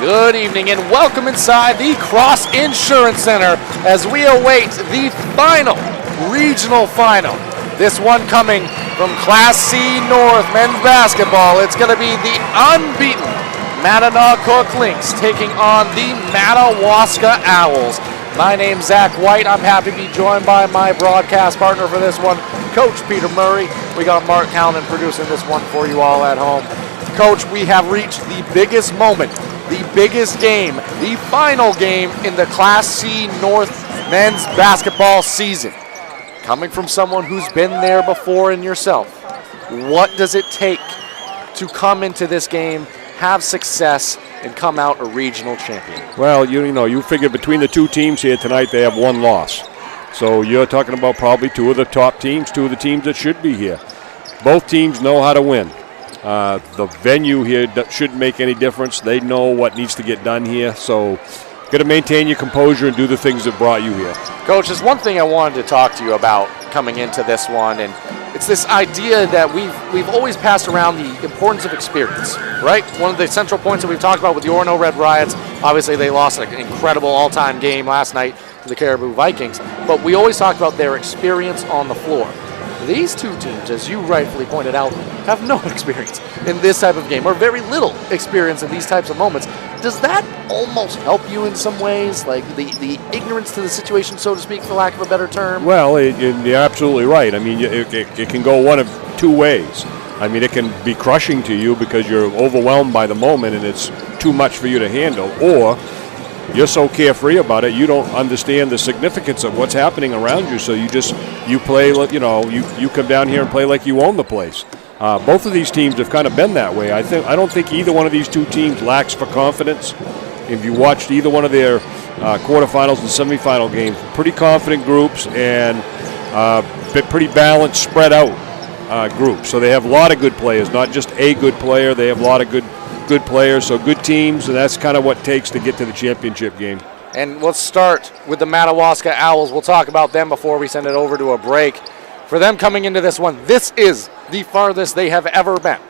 Good evening and welcome inside the Cross Insurance Center as we await the final regional final. This one coming from Class C North men's basketball. It's going to be the unbeaten Mattanawcook Lynx taking on the Madawaska Owls. My name's Zach White. I'm happy to be joined by my broadcast partner for this one, Coach Peter Murray. We got Mark Callan producing this one for you all at home. Coach, we have reached the biggest moment, the biggest game, the final game in the Class C North men's basketball season. Coming from someone who's been there before and yourself, what does it take to come into this game, have success, and come out a regional champion? Well, you figure between the two teams here tonight, they have one loss. So you're talking about probably two of the top teams, two of the teams that should be here. Both teams know how to win. The venue here shouldn't make any difference. They know what needs to get done here. So got to maintain your composure and do the things that brought you here. Coach, there's one thing I wanted to talk to you about coming into this one, and it's this idea that we've always passed around the importance of experience, right? One of the central points that we've talked about with the Orono Red Riots, obviously they lost an incredible all-time game last night to the Caribou Vikings, but we always talked about their experience on the floor. These two teams, as you rightfully pointed out, have no experience in this type of game, or very little experience in these types of moments. Does that almost help you in some ways, like the ignorance to the situation, so to speak, for lack of a better term? Well, you're absolutely right. I mean, it can go one of two ways. I mean, it can be crushing to you because you're overwhelmed by the moment and it's too much for you to handle, or you're so carefree about it, you don't understand the significance of what's happening around you. So you play, you come down here and play like you own the place. Both of these teams have kind of been that way. I don't think either one of these two teams lacks for confidence. If you watched either one of their quarterfinals and semifinal games, pretty confident groups and pretty balanced, spread out groups. So they have a lot of good players, not just a good player. They have a lot of good players, so good teams, and that's kind of what it takes to get to the championship game. And let's start with the Madawaska Owls. We'll talk about them before we send it over to a break. For them coming into this one, this is the farthest they have ever been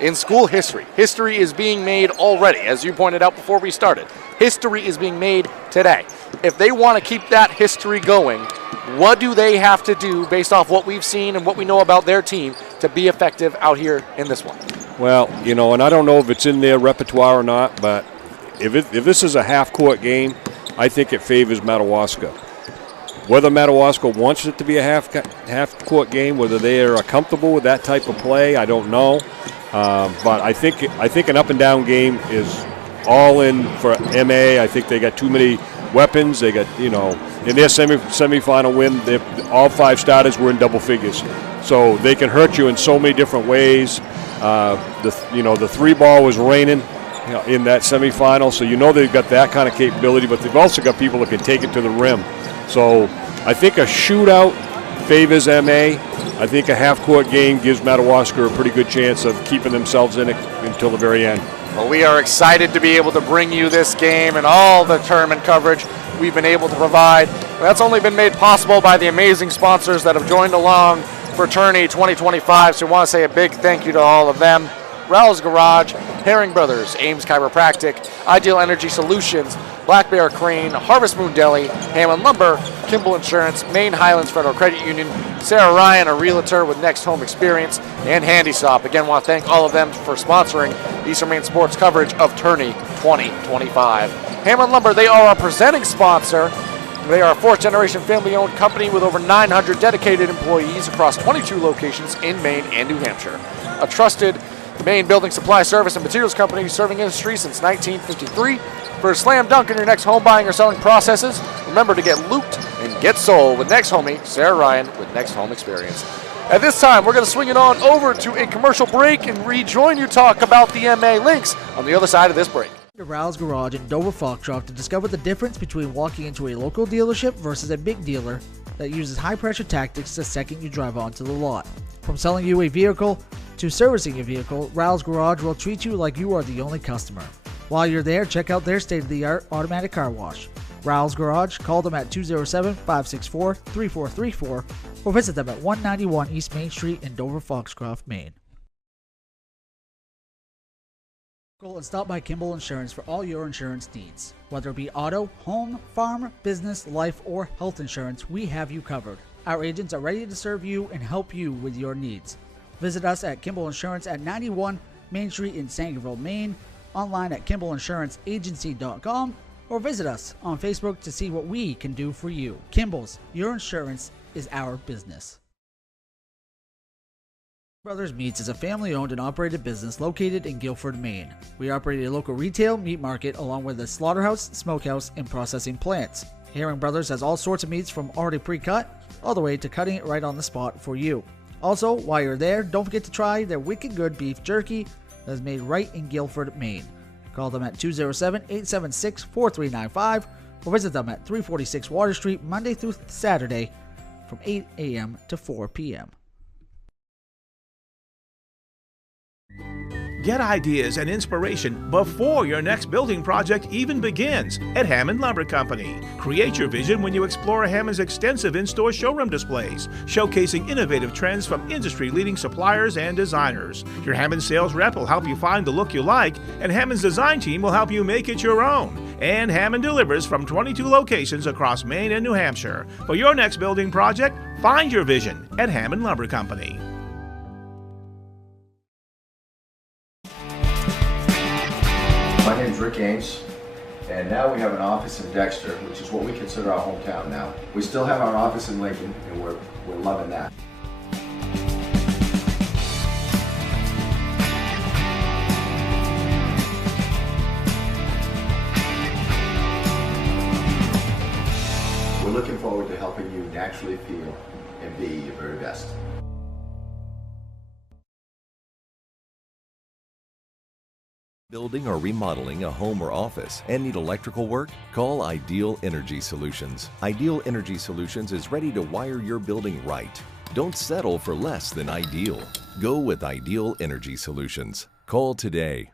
in school history. History is being made already, as you pointed out before we started. History is being made today. If they want to keep that history going, what do they have to do based off what we've seen and what we know about their team to be effective out here in this one? Well, and I don't know if it's in their repertoire or not, but if this is a half-court game, I think it favors Madawaska. Whether Madawaska wants it to be a half-court game, whether they are comfortable with that type of play, I don't know. But I think an up-and-down game is all in for MA. I think they got too many weapons. They got, in their semifinal win, all five starters were in double figures. So they can hurt you in so many different ways. The three ball was raining in that semifinal, so they've got that kind of capability, but they've also got people that can take it to the rim. So I think a shootout favors MA. I think a half-court game gives Madawaska a pretty good chance of keeping themselves in it until the very end. Well, we are excited to be able to bring you this game and all the tournament coverage we've been able to provide. That's only been made possible by the amazing sponsors that have joined along for Tourney 2025, so we want to say a big thank you to all of them. Raoul's Garage, Herring Brothers, Ames Chiropractic, Ideal Energy Solutions, Black Bear Crane, Harvest Moon Deli, Hammond Lumber, Kimball Insurance, Maine Highlands Federal Credit Union, Sarah Ryan, a realtor with Next Home Experience, and Handy Stop. Again, want to thank all of them for sponsoring Eastern Maine Sports coverage of Tourney 2025. Hammond Lumber, they are our presenting sponsor. They are a fourth-generation family-owned company with over 900 dedicated employees across 22 locations in Maine and New Hampshire. A trusted Maine building supply service and materials company serving industry since 1953. For a slam dunk in your next home buying or selling processes, remember to get looped and get sold with Next Homie, Sarah Ryan with Next Home Experience. At this time, we're going to swing it on over to a commercial break and rejoin you talk about the MA Lynx on the other side of this break. To Raoul's Garage in Dover Foxcroft to discover the difference between walking into a local dealership versus a big dealer that uses high-pressure tactics the second you drive onto the lot. From selling you a vehicle to servicing your vehicle, Raoul's Garage will treat you like you are the only customer. While you're there, check out their state-of-the-art automatic car wash. Raoul's Garage, call them at 207-564-3434 or visit them at 191 East Main Street in Dover Foxcroft, Maine. Call and stop by Kimball Insurance for all your insurance needs. Whether it be auto, home, farm, business, life, or health insurance, we have you covered. Our agents are ready to serve you and help you with your needs. Visit us at Kimball Insurance at 91 Main Street in Sangerville, Maine, online at KimballInsuranceAgency.com, or visit us on Facebook to see what we can do for you. Kimball's, your insurance is our business. Brothers Meats is a family-owned and operated business located in Guilford, Maine. We operate a local retail meat market along with a slaughterhouse, smokehouse, and processing plants. Herring Brothers has all sorts of meats from already pre-cut all the way to cutting it right on the spot for you. Also, while you're there, don't forget to try their wicked good beef jerky that is made right in Guilford, Maine. Call them at 207-876-4395 or visit them at 346 Water Street Monday through Saturday from 8 a.m. to 4 p.m. Get ideas and inspiration before your next building project even begins at Hammond Lumber Company. Create your vision when you explore Hammond's extensive in-store showroom displays, showcasing innovative trends from industry-leading suppliers and designers. Your Hammond sales rep will help you find the look you like, and Hammond's design team will help you make it your own. And Hammond delivers from 22 locations across Maine and New Hampshire. For your next building project, find your vision at Hammond Lumber Company. My name's Rick Ames, and now we have an office in Dexter, which is what we consider our hometown now. We still have our office in Lincoln, and we're loving that. We're looking forward to helping you naturally feel and be your very best. Building or remodeling a home or office and need electrical work? Call Ideal Energy Solutions. Ideal Energy Solutions is ready to wire your building right. Don't settle for less than ideal. Go with Ideal Energy Solutions. Call today.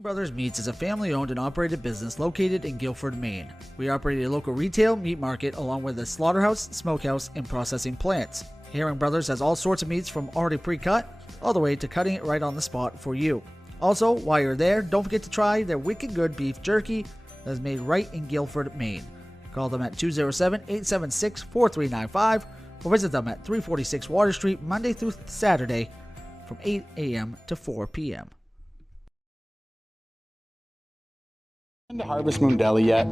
Brothers Meats is a family-owned and operated business located in Guilford, Maine. We operate a local retail meat market along with a slaughterhouse, smokehouse, and processing plants. Herring Brothers has all sorts of meats from already pre-cut all the way to cutting it right on the spot for you. Also, while you're there, don't forget to try their wicked good beef jerky that is made right in Guilford, Maine. Call them at 207-876-4395 or visit them at 346 Water Street Monday through Saturday from 8 a.m. to 4 p.m. Been to Harvest Moon Deli yet?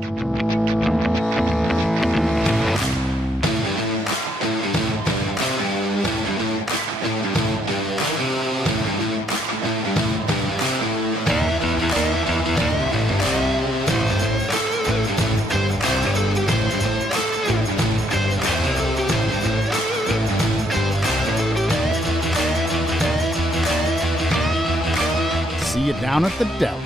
See you down at the deli.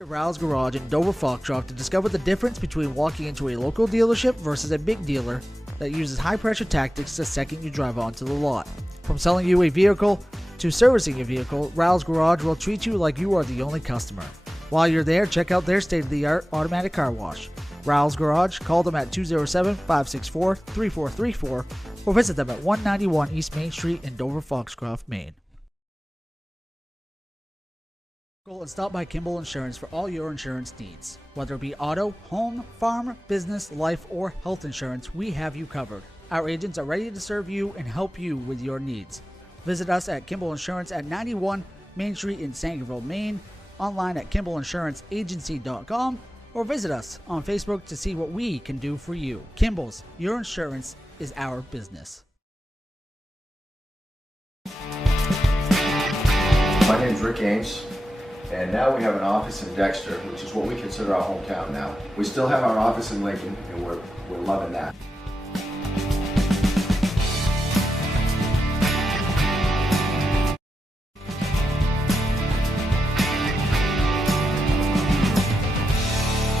Rao's Garage in Dover Foxcroft to discover the difference between walking into a local dealership versus a big dealer that uses high-pressure tactics the second you drive onto the lot. From selling you a vehicle to servicing your vehicle, Rao's Garage will treat you like you are the only customer. While you're there, check out their state-of-the-art automatic car wash. Rao's Garage, call them at 207-564-3434 or visit them at 191 East Main Street in Dover Foxcroft, Maine. Call and stop by Kimball Insurance for all your insurance needs. Whether it be auto, home, farm, business, life, or health insurance, we have you covered. Our agents are ready to serve you and help you with your needs. Visit us at Kimball Insurance at 91 Main Street in Sangerville, Maine, online at KimballInsuranceAgency.com, or visit us on Facebook to see what we can do for you. Kimball's, your insurance is our business. My name's Rick Ames, and now we have an office in Dexter, which is what we consider our hometown now. We still have our office in Lincoln, and we're loving that.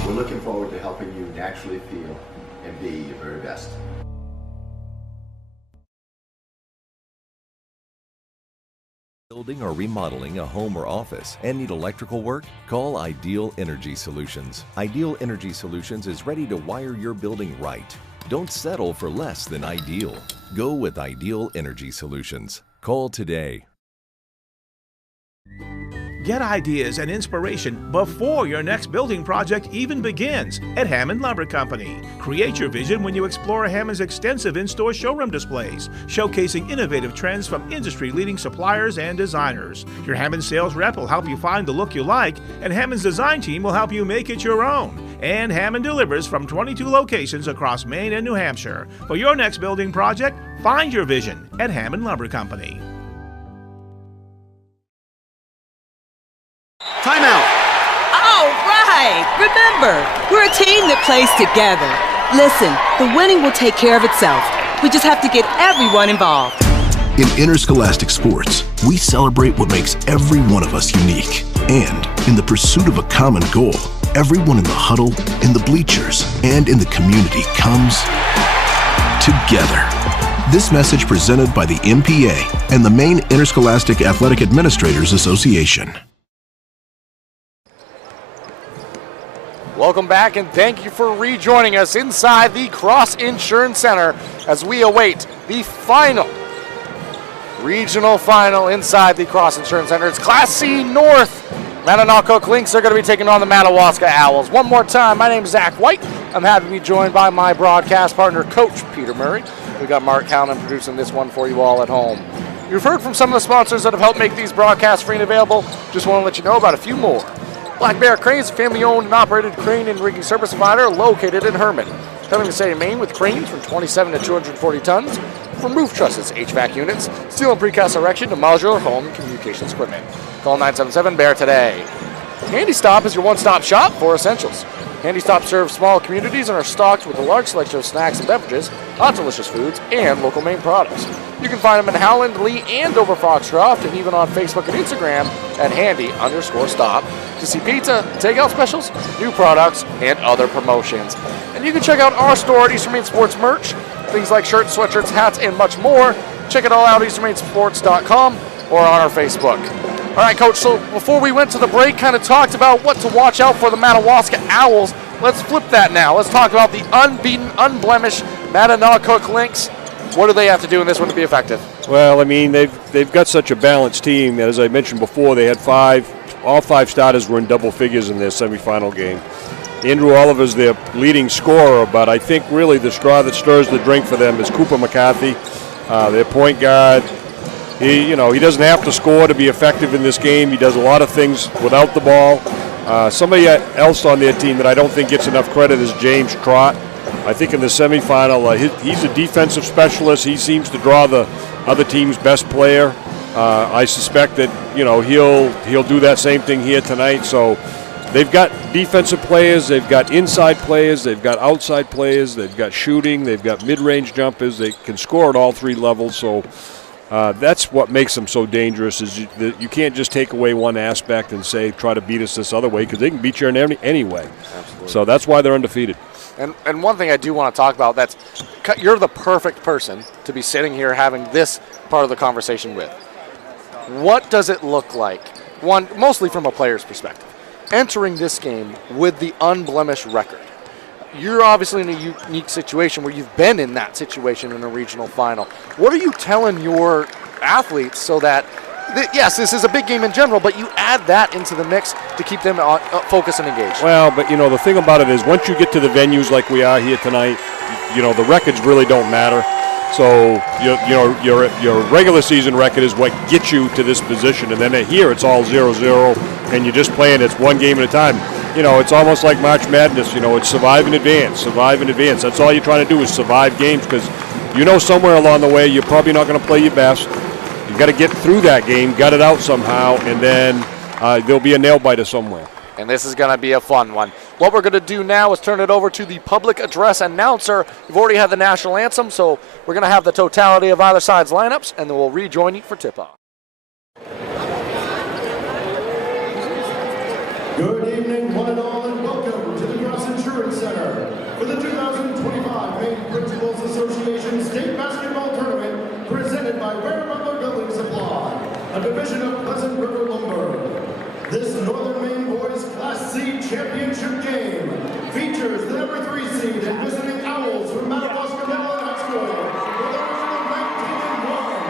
We're looking forward to helping you naturally feel and be your very best. Building or remodeling a home or office and need electrical work? Call Ideal Energy Solutions. Ideal Energy Solutions is ready to wire your building right. Don't settle for less than ideal. Go with Ideal Energy Solutions. Call today. Get ideas and inspiration before your next building project even begins at Hammond Lumber Company. Create your vision when you explore Hammond's extensive in-store showroom displays, showcasing innovative trends from industry-leading suppliers and designers. Your Hammond sales rep will help you find the look you like, and Hammond's design team will help you make it your own. And Hammond delivers from 22 locations across Maine and New Hampshire. For your next building project, find your vision at Hammond Lumber Company. Timeout. All right. Remember, we're a team that plays together. Listen, the winning will take care of itself. We just have to get everyone involved. In interscholastic sports, we celebrate what makes every one of us unique. And in the pursuit of a common goal, everyone in the huddle, in the bleachers, and in the community comes together. This message presented by the MPA and the Maine Interscholastic Athletic Administrators Association. Welcome back, and thank you for rejoining us inside the Cross Insurance Center as we await the final regional final inside the Cross Insurance Center. It's Class C North. Mattanawcook Lynx are going to be taking on the Madawaska Owls. One more time, my name is Zach White. I'm happy to be joined by my broadcast partner, Coach Peter Murray. We've got Mark Callan producing this one for you all at home. You've heard from some of the sponsors that have helped make these broadcasts free and available. Just want to let you know about a few more. Black Bear Cranes, a family-owned and operated crane and rigging service provider located in Hermon. Coming to say Maine with cranes from 27 to 240 tons, from roof trusses, HVAC units, steel and precast erection to modular home and communications equipment. Call 977-BEAR today. Handy Stop is your one-stop shop for essentials. Handy Stop serves small communities and are stocked with a large selection of snacks and beverages, hot delicious foods, and local Maine products. You can find them in Howland, Lee, and over Foxcroft, and even on Facebook and Instagram at handy_stop to see pizza, takeout specials, new products, and other promotions. And you can check out our store at Eastern Maine Sports Merch, things like shirts, sweatshirts, hats, and much more. Check it all out at easternmainesports.com or on our Facebook. All right, Coach, so before we went to the break, kind of talked about what to watch out for the Madawaska Owls. Let's flip that now. Let's talk about the unbeaten, unblemished Mattanawcook Lynx. What do they have to do in this one to be effective? Well, I mean, they've got such a balanced team that, as I mentioned before, they had all five starters were in double figures in their semifinal game. Andrew Oliver's their leading scorer, but I think really the straw that stirs the drink for them is Cooper McCarthy, their point guard. He doesn't have to score to be effective in this game. He does a lot of things without the ball. Somebody else on their team that I don't think gets enough credit is James Trott. I think in the semifinal, he's a defensive specialist. He seems to draw the other team's best player. I suspect that he'll do that same thing here tonight. So they've got defensive players, they've got inside players, they've got outside players, they've got shooting, they've got mid-range jumpers. They can score at all three levels. So that's what makes them so dangerous. Is you can't just take away one aspect and say try to beat us this other way, because they can beat you in any way. Absolutely. So that's why they're undefeated. And one thing I do want to talk about, you're the perfect person to be sitting here having this part of the conversation with. What does it look like, one, mostly from a player's perspective, entering this game with the unblemished record? You're obviously in a unique situation where you've been in that situation in a regional final. What are you telling your athletes so that, yes, this is a big game in general, but you add that into the mix to keep them focused and engaged? Well, but the thing about it is once you get to the venues like we are here tonight, the records really don't matter. So your regular season record is what gets you to this position, and then here it's all 0-0, and you're just playing. It's one game at a time. It's almost like March Madness. It's survive and advance, survive and advance. That's all you're trying to do is survive games, because somewhere along the way you're probably not going to play your best. You've got to get through that game, gut it out somehow, and then there'll be a nail biter somewhere. And this is going to be a fun one. What we're going to do now is turn it over to the public address announcer. We've already had the national anthem, so we're going to have the totality of either side's lineups, and then we'll rejoin you for tip-off. Good evening, one and all, and welcome to the Cross Insurance Center for the 2025 Maine Principals Association State Basketball Tournament, presented by Ware Butler Building Supply, a division of Pleasant River Lumber. This Northern Maine Boys Class C Championship game features the number 3 seed and visiting Owls from Madawaska Middle and High School with a record of 19-1.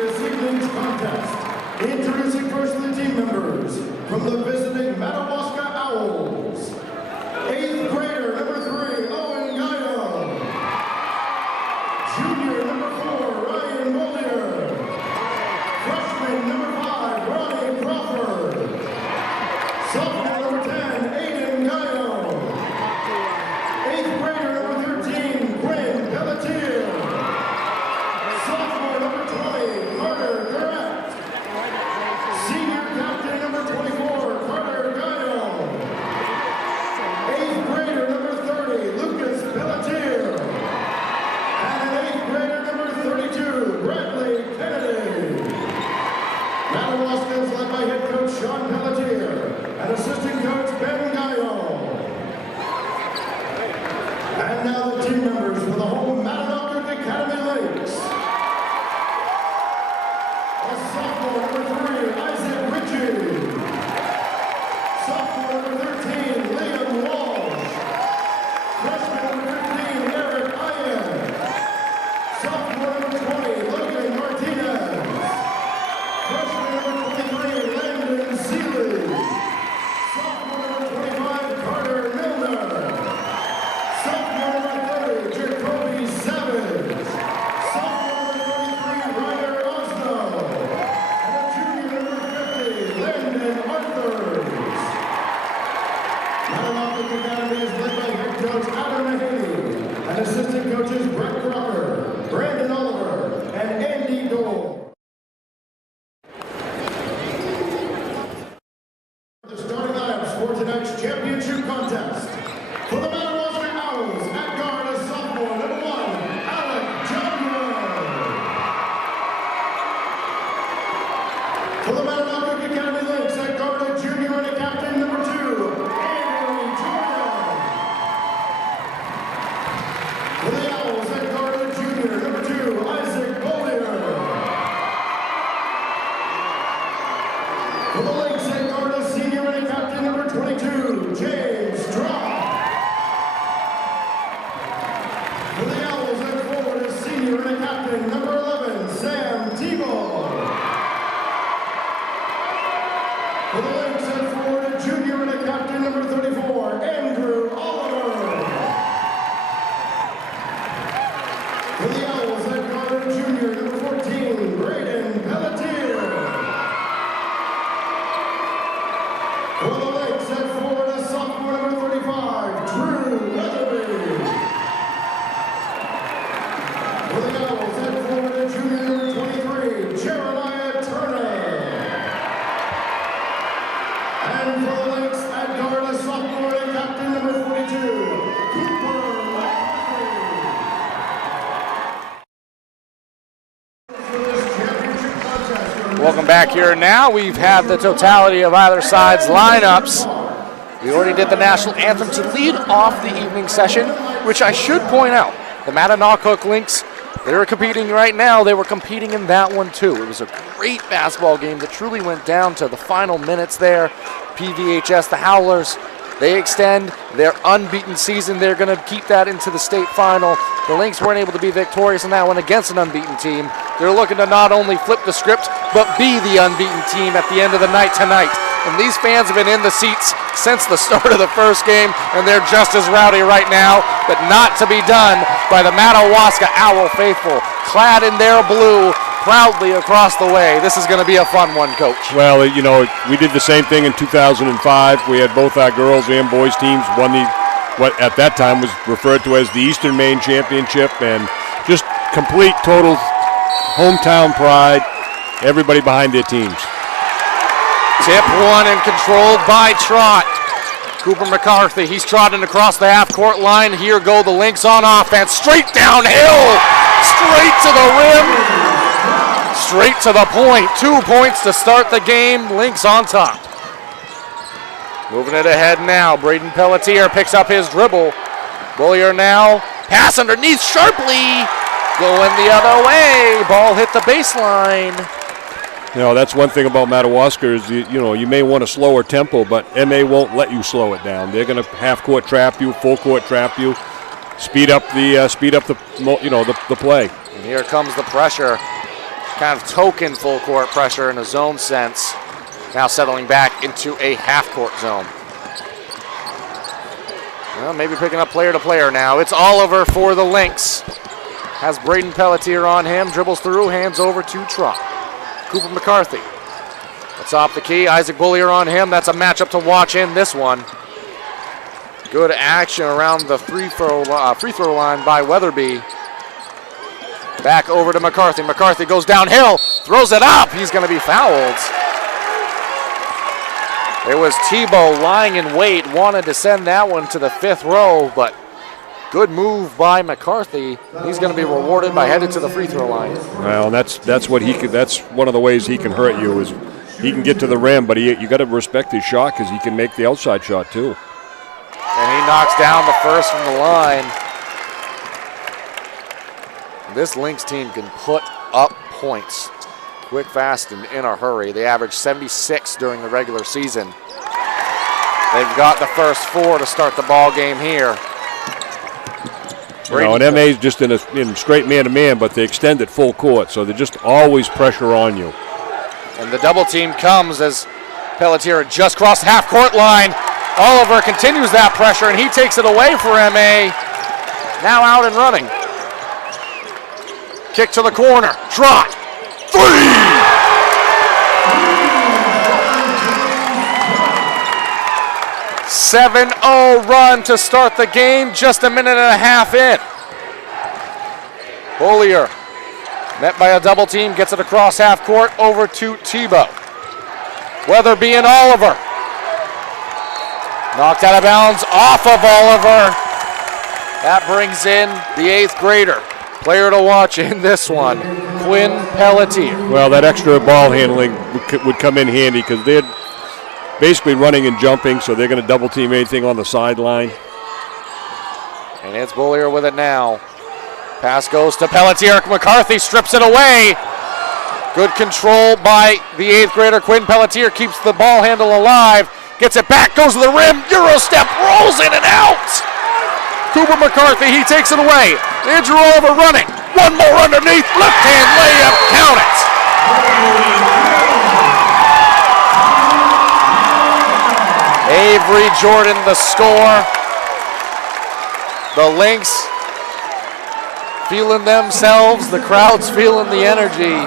this evening's contest. Introducing first the team members from the visiting Madawaska Owls. 8th grader, number 3, Owen Guido. Junior, number 4, Ryan Mollier. Freshman, number 5, Ronnie Crawford. Sophomore, number 10, Aiden Guido. 8th grader, number 13, Gwen Pelletier. Sophomore, number 20, Carter Garrett. Senior captain, number 24, Carter Guido. 8th grader, number 30, Lucas Pelletier. And an 8th grader, number 32, Bradley Kennedy. Madawaska is led by head coach Sean Pelletier and assistant coach Ben Guido. And now the team members for the home Mattanawcook Academy Lakes. A sophomore, number 3, Isaac Ritchie. Sophomore, number 13, Liam Walsh. Freshman, number 15, Eric Ian. Sophomore, number 20, Logan Martinez. Freshman, number 23, Landon Seeley. Sophomore, number 25, Carter Milner. Sophomore, number 30, Jacoby Savage. Sophomore, number 33, Ryder Osno. And a junior, number 50, Landon Arthurs. Mattanawcook Academy is led by head coach Adam Mahaney and assistant coaches Brett Crocker, Brandon Oliver, and Andy Dole. The starting lineups for tonight's championship contest. For the Madawaska Owls, at guard is sophomore, number 1, Alec Jaguar. For the Mattanawcook Academy Lakes, at guard is junior and a captain, number 2, Avery Jordan. For the Owls, at guard is junior, number 2, Isaac Bollier. For the Lakes, at guard is senior and a captain, number 22, James Strong. For the Owls, at forward is senior and a captain, number 11, Sam Tebow. For the Lakes, at forward is junior and a captain, number 34, Andrew Oliver. For the Owls, at guard is junior, number 14, Braden Pelletier. For the Lakes, at forward is sophomore, number 35, Drew Weatherby. For the Owls, at forward is junior, number 23, Jeremiah Turner. And for the Lakes, at guard is sophomore and captain, number 42, Cooper McCaffrey. For this championship contest, Welcome back here now. We've had the totality of either side's lineups. We already did the national anthem to lead off the evening session, which I should point out, the Mattanawcook Lynx, they're competing right now. They were competing in that one too. It was a great basketball game that truly went down to the final minutes there. PVHS, the Howlers, they extend their unbeaten season. They're going to keep that into the state final. The Lynx weren't able to be victorious in that one against an unbeaten team. They're looking to not only flip the script, but be the unbeaten team at the end of the night tonight. And these fans have been in the seats since the start of the first game, and they're just as rowdy right now, but not to be done by the Madawaska Owl faithful, clad in their blue, proudly across the way. This is going to be a fun one, Coach. Well, you know, we did the same thing in 2005. We had both our girls and boys teams won the, what at that time was referred to as the Eastern Maine Championship, and just complete, total hometown pride, everybody behind their teams. Tip one and controlled by Trot. Cooper McCarthy, he's trotting across the half-court line. Here go the Lynx on offense. Straight downhill, straight to the rim, straight to the point. 2 points to start the game. Lynx on top. Moving it ahead now. Braden Pelletier picks up his dribble. Bollier now. Pass underneath sharply. Going the other way. Ball hit the baseline. You know, that's one thing about Madawaska is, you may want a slower tempo, but MA won't let you slow it down. They're going to half-court trap you, full-court trap you, speed up the play. And here comes the pressure. kind of token full court pressure in a zone sense. Now settling back into a half-court zone. Well, maybe picking up player to player now. It's Oliver for the Lynx. Has Braden Pelletier on him, dribbles through, hands over to Trot. Cooper McCarthy. That's off the key. Isaac Bullier on him. That's a matchup to watch in this one. Good action around the free throw line by Weatherby. Back over to McCarthy. McCarthy goes downhill, throws it up. He's going to be fouled. It was Tebow lying in wait, wanted to send that one to the 5th row, but good move by McCarthy. He's going to be rewarded by headed to the free throw line. Well, that's what he could. That's one of the ways he can hurt you is he can get to the rim, but you got to respect his shot because he can make the outside shot too. And he knocks down the first from the line. This Lynx team can put up points quick, fast, and in a hurry. They averaged 76 during the regular season. They've got the first 4 to start the ball game here. And MA's just in straight man-to-man, but they extend it full court, so they're just always pressure on you. And the double team comes as Pelletier just crossed the half-court line. Oliver continues that pressure, and he takes it away for MA. Now out and running. Kick to the corner. Trot. 3! "7-0 run to start the game, just a minute and a half in. Bullier, met by a double team, gets it across half court over to Tebow. Weatherby and Oliver. Knocked out of bounds off of Oliver. That brings in the 8th grader. Player to watch in this one, Quinn Pelletier. Well, that extra ball handling would come in handy because they're basically running and jumping, so they're going to double team anything on the sideline. And it's Bullier with it now. Pass goes to Pelletier. McCarthy strips it away. Good control by the 8th grader. Quinn Pelletier keeps the ball handle alive. Gets it back, goes to the rim. Euro step, rolls in and out. Cooper McCarthy, he takes it away. Andrew Oliver running. One more underneath. Left hand layup. Count it. Avery Jordan, the score. The Lynx feeling themselves. The crowd's feeling the energy.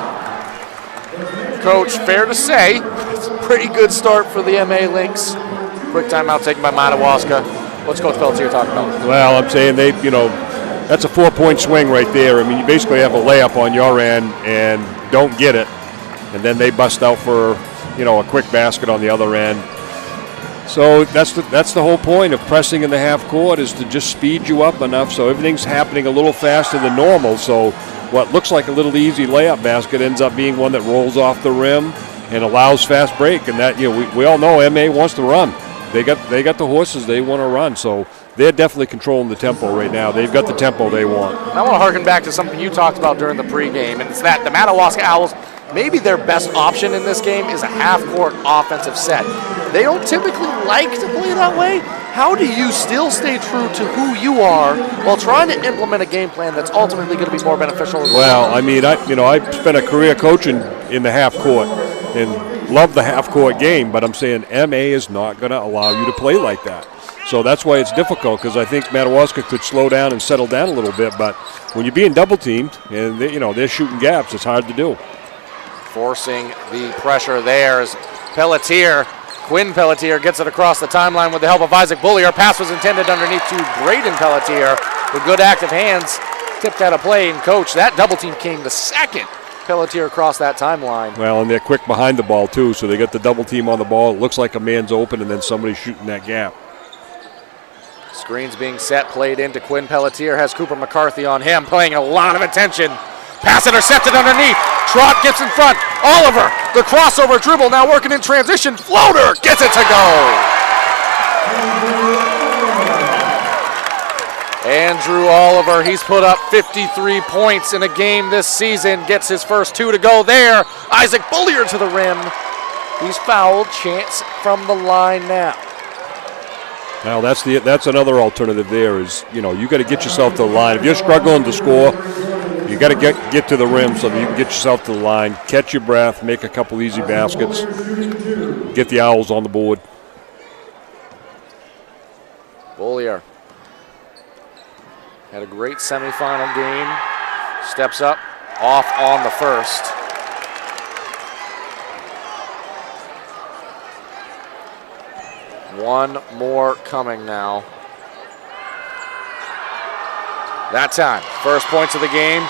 Coach, fair to say, it's a pretty good start for the MA Lynx. Quick timeout taken by Madawaska. What's Coach Pelletier talking about? Well, I'm saying that's a 4-point swing right there. I mean, you basically have a layup on your end and don't get it, and then they bust out for, a quick basket on the other end. So that's the whole point of pressing in the half court is to just speed you up enough so everything's happening a little faster than normal. So what looks like a little easy layup basket ends up being one that rolls off the rim and allows fast break. And that we all know MA wants to run. They got the horses they want to run, so they're definitely controlling the tempo right now. They've got the tempo they want. I want to harken back to something you talked about during the pregame, and it's that the Madawaska Owls, maybe their best option in this game is a half-court offensive set. They don't typically like to play that way. How do you still stay true to who you are while trying to implement a game plan that's ultimately going to be more beneficial? Well, I mean, I spent a career coaching in the half court and love the half-court game, but I'm saying MA is not going to allow you to play like that. So that's why it's difficult, because I think Madawaska could slow down and settle down a little bit, but when you're being double-teamed and they're shooting gaps, it's hard to do. Forcing the pressure there is Pelletier. Quinn Pelletier gets it across the timeline with the help of Isaac Bullier. Pass was intended underneath to Braden Pelletier. With good active hands, tipped out of play, and coach, that double team came the second Pelletier across that timeline. Well, and they're quick behind the ball, too, so they got the double team on the ball. It looks like a man's open, and then somebody's shooting that gap. Screens being set, played into Quinn Pelletier, has Cooper McCarthy on him, paying a lot of attention. Pass intercepted underneath. Trot gets in front. Oliver, the crossover dribble, now working in transition. Floater, gets it to go. Andrew Oliver, he's put up 53 points in a game this season, gets his first 2 to go there. Isaac Bullier to the rim. He's fouled, chance from the line now. Now that's another alternative there is, you got to get yourself to the line. If you're struggling to score, you got to get to the rim so that you can get yourself to the line, catch your breath, make a couple easy baskets, get the Owls on the board. Bollier had a great semifinal game. Steps up, off on the first. One more coming now. That time, first points of the game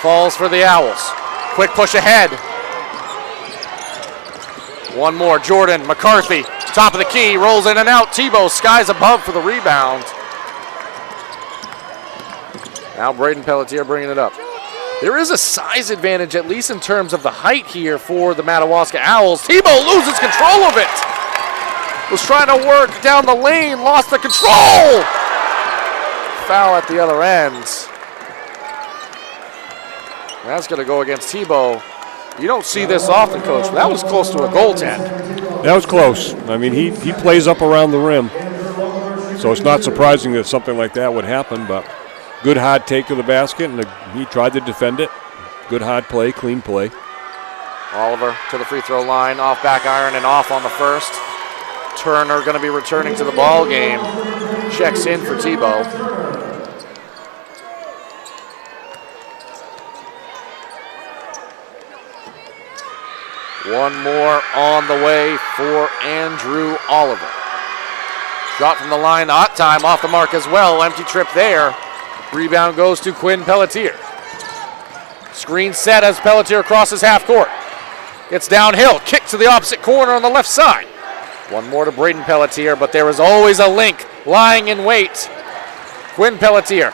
falls for the Owls. Quick push ahead. One more, Jordan McCarthy, top of the key, rolls in and out. Tebow skies above for the rebound. Now Braden Pelletier bringing it up. There is a size advantage, at least in terms of the height here for the Madawaska Owls. Tebow loses control of it. Was trying to work down the lane, lost the control. Foul at the other end. That's going to go against Tebow. You don't see this often, Coach, but that was close to a goaltend. That was close. I mean, he plays up around the rim, so it's not surprising that something like that would happen, but good hard take to the basket, and he tried to defend it. Good hard play, clean play. Oliver to the free throw line, off back iron and off on the first. Turner going to be returning to the ball game. Checks in for Tebow. One more on the way for Andrew Oliver. Shot from the line, hot time, off the mark as well. Empty trip there. Rebound goes to Quinn Pelletier. Screen set as Pelletier crosses half court. Gets downhill, kick to the opposite corner on the left side. One more to Braden Pelletier, but there is always a link lying in wait. Quinn Pelletier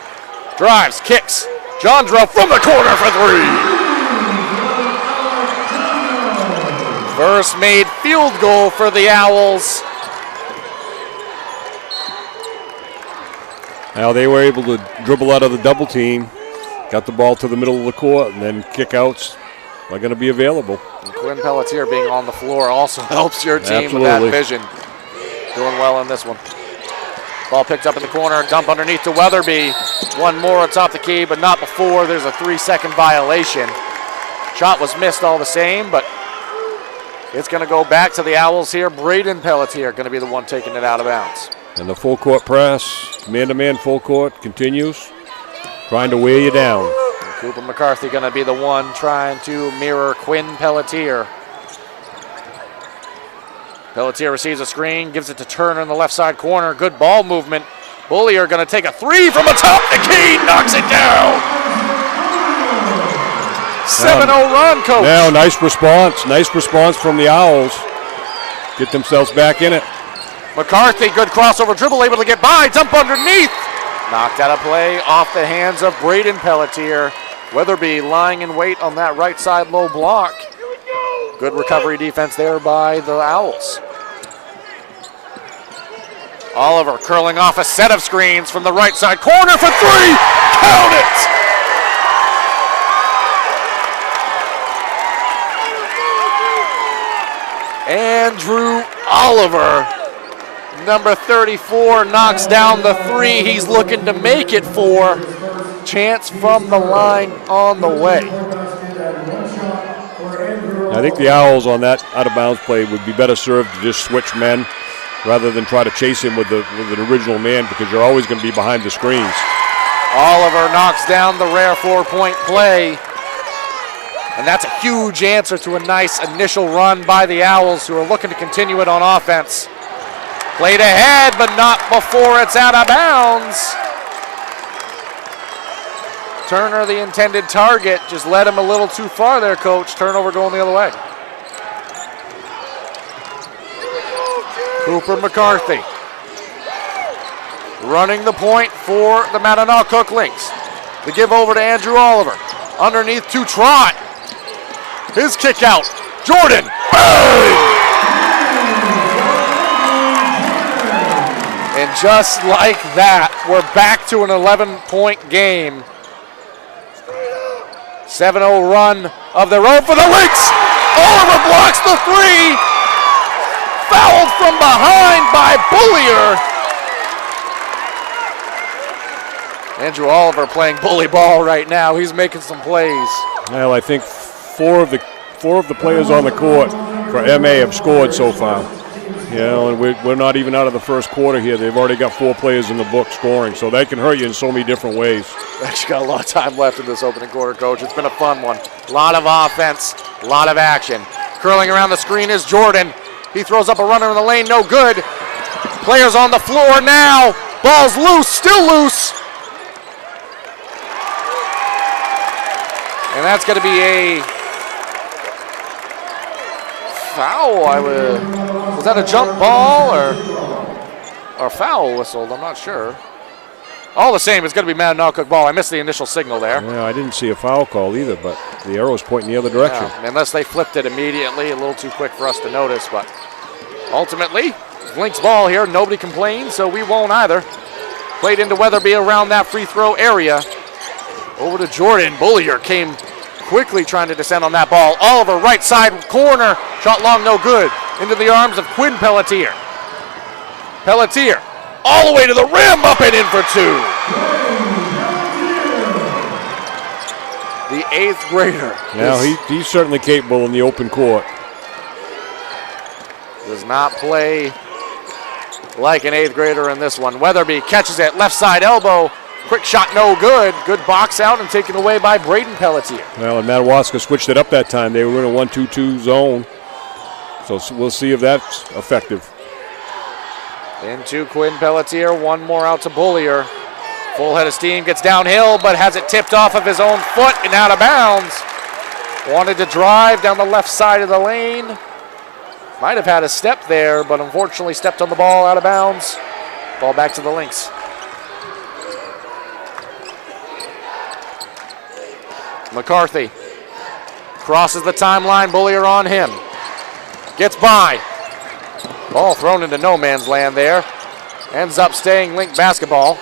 drives, kicks. Jondro from the corner for three. First made field goal for the Owls. Now they were able to dribble out of the double team, got the ball to the middle of the court, and then kickouts are going to be available. And Quinn Pelletier being on the floor also helps your team Absolutely. with that vision. Doing well on this one. Ball picked up in the corner, dump underneath to Weatherby. One more atop the key, but not before there's a 3-second violation. Shot was missed all the same, but it's going to go back to the Owls here. Braden Pelletier going to be the one taking it out of bounds. And the full court press, man-to-man full court continues, trying to wear you down. And Cooper McCarthy going to be the one trying to mirror Quinn Pelletier. Pelletier receives a screen, gives it to Turner in the left side corner. Good ball movement. Bollier going to take a three from atop the key, knocks it down. 7-0 run, Coach. Now, nice response from the Owls. Get themselves back in it. McCarthy, good crossover dribble, able to get by, dump underneath. Knocked out of play off the hands of Braden Pelletier. Weatherby lying in wait on that right side low block. Good recovery defense there by the Owls. Oliver curling off a set of screens from the right side corner for three. Count it! Andrew Oliver, number 34, knocks down the three he's looking to make it for. Chance from the line on the way. I think the Owls on that out-of-bounds play would be better served to just switch men rather than try to chase him with an original man, because you're always going to be behind the screens. Oliver knocks down the rare 4-point play. And that's a huge answer to a nice initial run by the Owls, who are looking to continue it on offense. Played ahead, but not before it's out of bounds. Turner, the intended target, just led him a little too far there, Coach. Turnover going the other way. Cooper McCarthy running the point for the Mattanawcook Lynx. The give over to Andrew Oliver. Underneath to Trot. His kick out. Jordan. Bang! And just like that, we're back to an 11-point game. 7-0 run of their own for the Lynx. Oliver blocks the three. Fouled from behind by Bollier. Andrew Oliver playing bully ball right now. He's making some plays. Well, I think four of the players on the court for MA have scored so far. You know, and we're not even out of the first quarter here. They've already got 4 players in the book scoring, so that can hurt you in so many different ways. Actually got a lot of time left in this opening quarter, Coach. It's been a fun one. A lot of offense, a lot of action. Curling around the screen is Jordan. He throws up a runner in the lane, no good. Players on the floor now. Ball's loose, still loose. And that's going to be a foul. Was that a jump ball or foul whistled? I'm not sure. All the same, it's going to be Mattanawcook ball. I missed the initial signal there. Yeah, I didn't see a foul call either, but the arrow's pointing the other direction. Yeah, unless they flipped it immediately, a little too quick for us to notice. But ultimately, Lynx ball here. Nobody complains, so we won't either. Played into Weatherby around that free throw area. Over to Jordan. Bullier came quickly trying to descend on that ball. Oliver, right side corner. Shot long, no good. Into the arms of Quinn Pelletier. Pelletier all the way to the rim, up and in for 2. The 8th grader. Now, he's certainly capable in the open court. Does not play like an 8th grader in this one. Weatherby catches it, left side elbow. Quick shot, no good. Good box out and taken away by Braden Pelletier. Well, and Madawaska switched it up that time. They were in a 1-2-2 zone. So we'll see if that's effective. Into Quinn Pelletier, one more out to Bullier. Full head of steam, gets downhill, but has it tipped off of his own foot and out of bounds. Wanted to drive down the left side of the lane. Might have had a step there, but unfortunately stepped on the ball out of bounds. Ball back to the Lynx. McCarthy crosses the timeline, Bullier on him. Gets by. Ball thrown into no man's land there. Ends up staying Lynx basketball.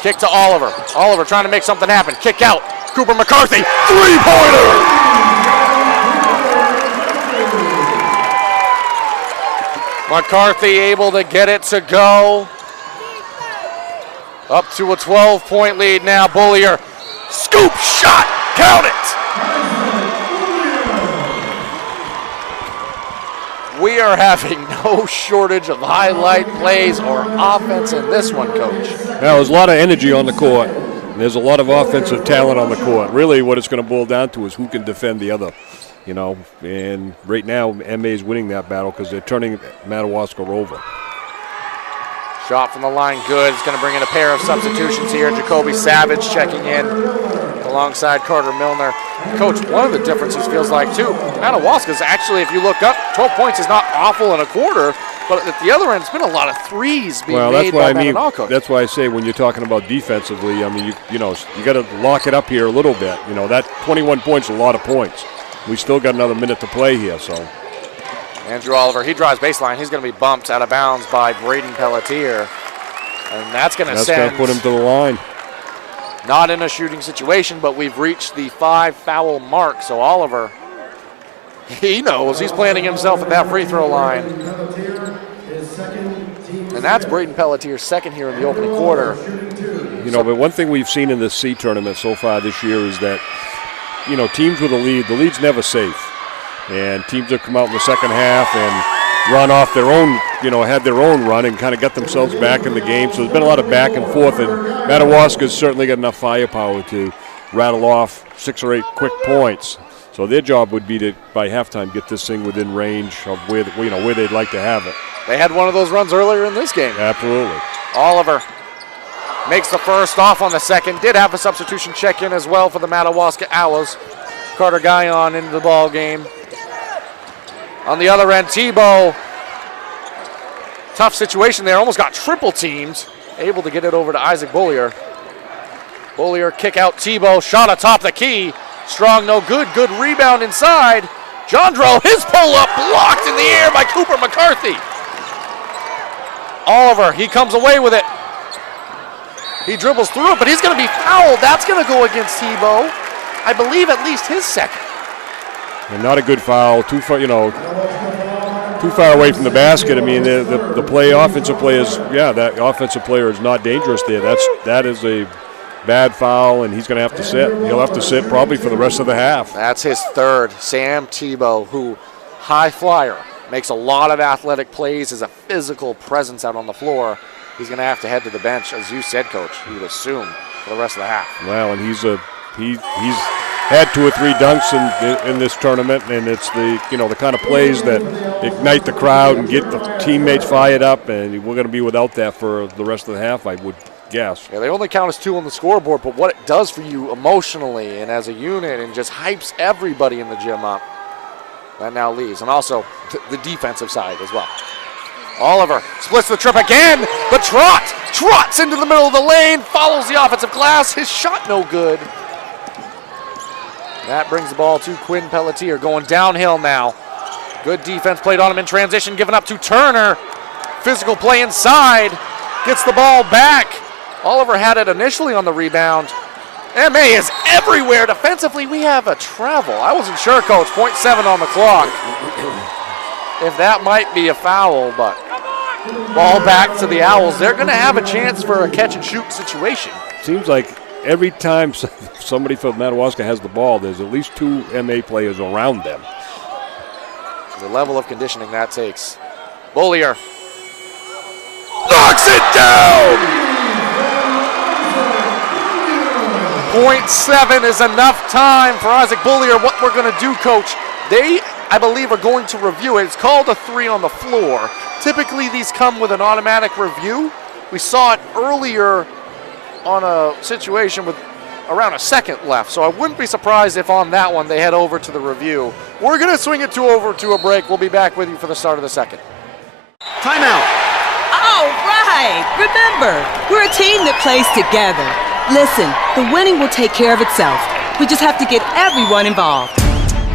Kick to Oliver. Oliver trying to make something happen. Kick out. Cooper McCarthy, 3-pointer! McCarthy able to get it to go. Up to a 12-point lead now. Bullier. Scoop shot, count it! We are having no shortage of highlight plays or offense in this one, Coach. Now, there's a lot of energy on the court. There's a lot of offensive talent on the court. Really, what it's going to boil down to is who can defend the other. You know, and right now, MA is winning that battle because they're turning Madawaska over. Shot from the line, good. It's going to bring in a pair of substitutions here. Jacoby Savage checking in alongside Carter Milner. Coach, one of the differences feels like, too, Madawaska's actually, if you look up, 12 points is not awful in a quarter, but at the other end, it's been a lot of threes being made by Mattanawcook. That's why I say when you're talking about defensively, I mean, you got to lock it up here a little bit. You know, that 21 points is a lot of points. We still got another minute to play here, so. Andrew Oliver, he drives baseline. He's going to be bumped out of bounds by Braden Pelletier. And that's going to send. That's going to put him to the line. Not in a shooting situation, but we've reached the 5-foul mark. So Oliver, he knows he's planting himself at that free throw line. And that's Braden Pelletier's second here in the opening quarter. You know, but one thing we've seen in this C tournament so far this year is that, you know, teams with a lead, the lead's never safe. And teams have come out in the second half and run off their own, you know, had their own run and kind of got themselves back in the game. So there's been a lot of back and forth, and Madawaska's certainly got enough firepower to rattle off 6 or 8 quick points. So their job would be to, by halftime, get this thing within range of where they'd like to have it. They had one of those runs earlier in this game. Absolutely. Oliver makes the first, off on the second. Did have a substitution check in as well for the Madawaska Owls. Carter Guyon into the ball game. On the other end, Tebow, tough situation there, almost got triple teamed. Able to get it over to Isaac Bullier. Bullier kick out Tebow, shot atop the key. Strong, no good, good rebound inside. Jondro, his pull up blocked in the air by Cooper McCarthy. Oliver, he comes away with it. He dribbles through it, but he's going to be fouled. That's going to go against Tebow. I believe at least his second. And not a good foul. too far away from the basket. I mean, the offensive players, that offensive player is not dangerous there. That is a bad foul, and he's going to have to sit. He'll have to sit probably for the rest of the half. That's his third. Sam Tebow, who high flyer, makes a lot of athletic plays, is a physical presence out on the floor. He's going to have to head to the bench, as you said, Coach. You would assume for the rest of the half. Well, and he's had 2 or 3 dunks in this tournament, and it's the kind of plays that ignite the crowd and get the teammates fired up, and we're going to be without that for the rest of the half, I would guess. Yeah, they only count as 2 on the scoreboard, but what it does for you emotionally and as a unit and just hypes everybody in the gym up. That now leaves, and also the defensive side as well. Oliver splits the trip again, but trots into the middle of the lane, follows the offensive glass. His shot no good. That brings the ball to Quinn Pelletier, going downhill now. Good defense played on him in transition, given up to Turner. Physical play inside, gets the ball back. Oliver had it initially on the rebound. MA is everywhere defensively. We have a travel. I wasn't sure, Coach. 0.7 on the clock. If that might be a foul, but ball back to the Owls. They're going to have a chance for a catch-and-shoot situation. Seems like every time somebody from Madawaska has the ball, there's at least 2 MA players around them. The level of conditioning that takes. Bollier knocks it down! 0.7 is enough time for Isaac Bollier. What we're going to do, Coach, they, I believe, are going to review it. It's called a 3 on the floor. Typically, these come with an automatic review. We saw it earlier on a situation with around a second left, so I wouldn't be surprised if on that one they head over to the review. We're going to swing it over to a break. We'll be back with you for the start of the second. Timeout. All right. Remember, we're a team that plays together. Listen, the winning will take care of itself. We just have to get everyone involved.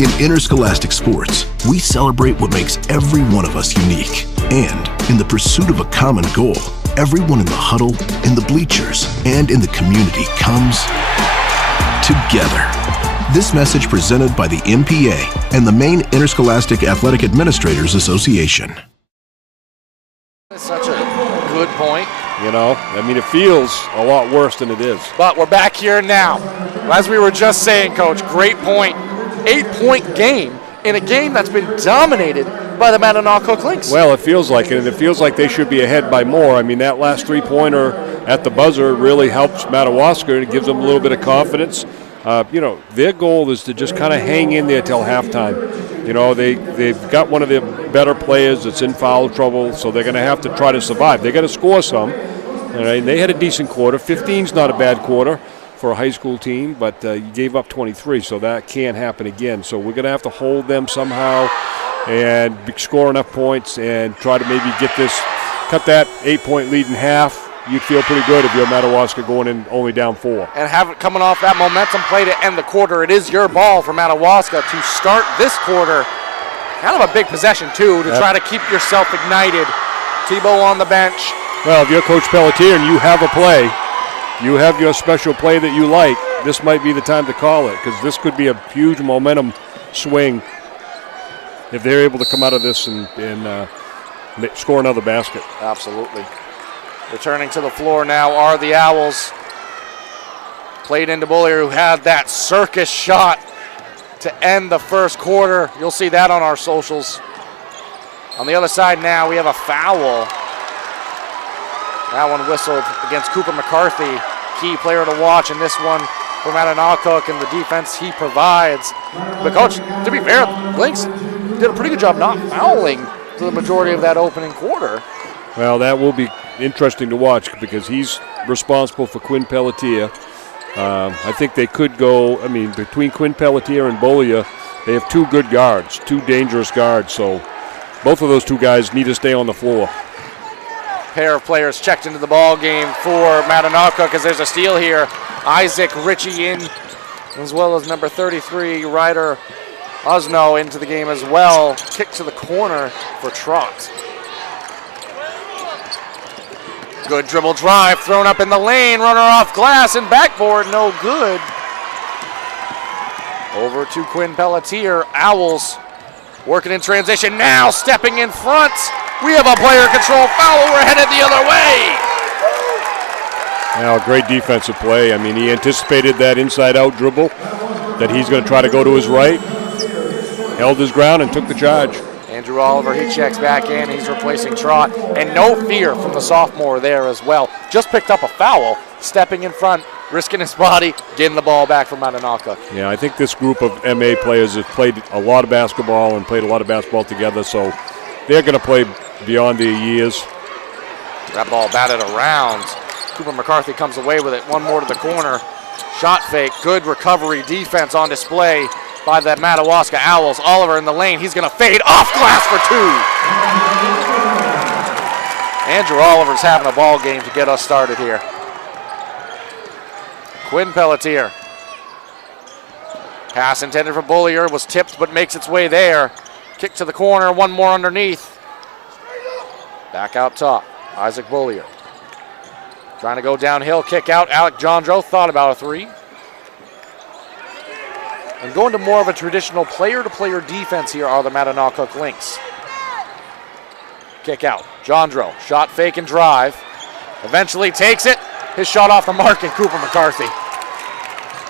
In interscholastic sports, we celebrate what makes every one of us unique. And in the pursuit of a common goal, everyone in the huddle, in the bleachers, and in the community comes together. This message presented by the MPA and the Maine Interscholastic Athletic Administrators Association. That's such a good point. It feels a lot worse than it is. But we're back here now. As we were just saying, Coach, great point. 8-point game in a game that's been dominated by the Mattanawcook Lynx. Well, it feels like it, and it feels like they should be ahead by more. I mean, that last 3-pointer at the buzzer really helps Madawaska, and it gives them a little bit of confidence. Their goal is to just kind of hang in there till halftime. They've got one of their better players that's in foul trouble, so they're going to have to try to survive. They got to score some. All right, and they had a decent quarter. 15's not a bad quarter for a high school team, but you gave up 23, so that can't happen again. So we're going to have to hold them somehow and score enough points and try to maybe cut that 8-point lead in half. You'd feel pretty good if you're Madawaska going in only down 4. And coming off that momentum play to end the quarter, it is your ball for Madawaska to start this quarter. Kind of a big possession, too, to try to keep yourself ignited. Tebow on the bench. Well, if you're Coach Pelletier and you have a play, you have your special play that you like, this might be the time to call it, because this could be a huge momentum swing if they're able to come out of this and score another basket. Absolutely. Returning to the floor now are the Owls. Played into Bollier, who had that circus shot to end the first quarter. You'll see that on our socials. On the other side now, we have a foul. That one whistled against Cooper McCarthy, key player to watch in this one for Mattanawcook and the defense he provides. But, Coach, to be fair, Lynx did a pretty good job not fouling for the majority of that opening quarter. Well, that will be interesting to watch because he's responsible for Quinn Pelletier. I think they could go, between Quinn Pelletier and Bollier, they have 2 good guards, 2 dangerous guards. So both of those 2 guys need to stay on the floor. Pair of players checked into the ball game for Mattanawcook as there's a steal here. Isaac Ritchie in, as well as number 33, Ryder Osno into the game as well. Kick to the corner for Trot. Good dribble drive, thrown up in the lane, runner off glass and backboard, no good. Over to Quinn Pelletier. Owls Working in transition now, stepping in front. We have a player control foul. We're headed the other way. Now, great defensive play. I mean, he anticipated that inside-out dribble, that he's going to try to go to his right, held his ground, and took the charge. Andrew Oliver, he checks back in. He's replacing Trott. And no fear from the sophomore there as well. Just picked up a foul, stepping in front, risking his body, getting the ball back from Mattanawcook. Yeah, I think this group of MA players have played a lot of basketball and played a lot of basketball together, so they're going to play beyond their years. That ball batted around. Cooper McCarthy comes away with it. One more to the corner. Shot fake. Good recovery defense on display by the Madawaska Owls. Oliver in the lane. He's going to fade off glass for two. Andrew Oliver's having a ball game to get us started here. Quinn Pelletier. Pass intended for Bullier. Was tipped but makes its way there. Kick to the corner. One more underneath. Back out top. Isaac Bullier. Trying to go downhill, kick out. Alec Jondro thought about a three. And going to more of a traditional player-to-player defense here are the Mattanawcook Lynx. Kick out. Jondro, shot fake and drive. Eventually takes it. His shot off the mark and Cooper McCarthy.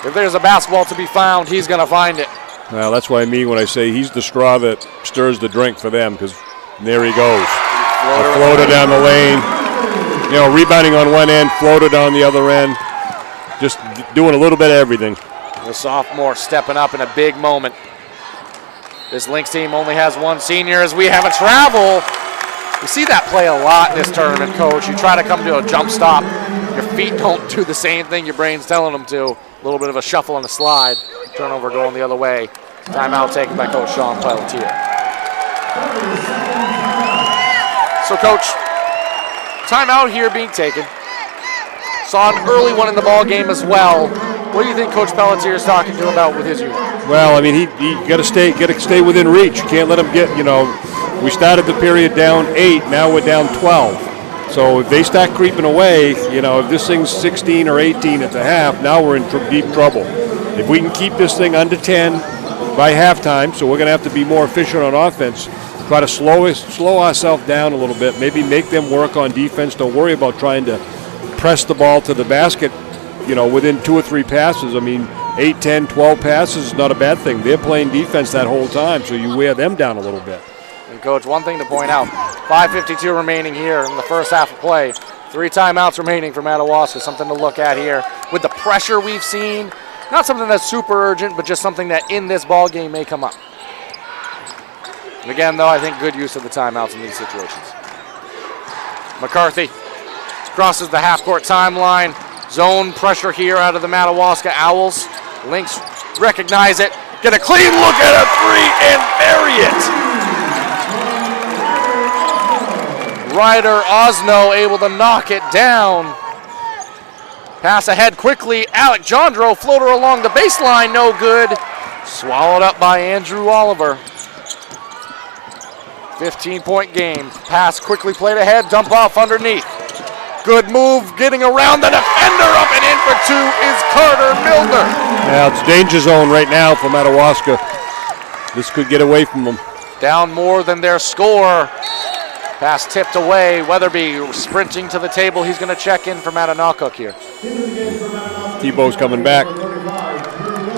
If there's a basketball to be found, he's going to find it. Well, that's what I mean when I say he's the straw that stirs the drink for them, because there he goes. A floater down the lane. You know, rebounding on one end, floated on the other end. Just doing a little bit of everything. The sophomore stepping up in a big moment. This Lynx team only has one senior as we have a travel. You see that play a lot in this tournament, Coach. You try to come to a jump stop. Your feet don't do the same thing your brain's telling them to. A little bit of a shuffle and a slide. Turnover going the other way. Timeout taken by Coach Sean Pelletier. So, Coach, timeout here being taken. Saw an early one in the ball game as well. What do you think Coach Pelletier is talking to about with his unit? Well, I mean, he got to stay within reach. You can't let him get. You know, we started the period down 8. Now we're down 12. So if they start creeping away, you know, if this thing's 16 or 18 at the half, now we're in deep trouble. If we can keep this thing under 10 by halftime, so we're going to have to be more efficient on offense. Try to slow ourselves down a little bit. Maybe make them work on defense. Don't worry about trying to press the ball to the basket, you know, within 2 or 3 passes. I mean, 8, 10, 12 passes is not a bad thing. They're playing defense that whole time, so you wear them down a little bit. And, Coach, one thing to point out, 5:52 remaining here in the first half of play. 3 timeouts remaining for Madawaska. Something to look at here. With the pressure we've seen, not something that's super urgent, but just something that in this ball game may come up. And again, though, I think good use of the timeouts in these situations. McCarthy crosses the half-court timeline. Zone pressure here out of the Madawaska Owls. Lynx recognize it. Get a clean look at a three and bury it. Ryder Osno able to knock it down. Pass ahead quickly. Alec Jondro, floater along the baseline, no good. Swallowed up by Andrew Oliver. 15-point game. Pass quickly played ahead, dump off underneath. Good move, getting around the defender, up and in for 2 is Carter Milner. Now it's danger zone right now for Madawaska. This could get away from them. Down more than their score. Pass tipped away. Weatherby sprinting to the table. He's going to check in for Mattanawcook here. Tebow's coming back.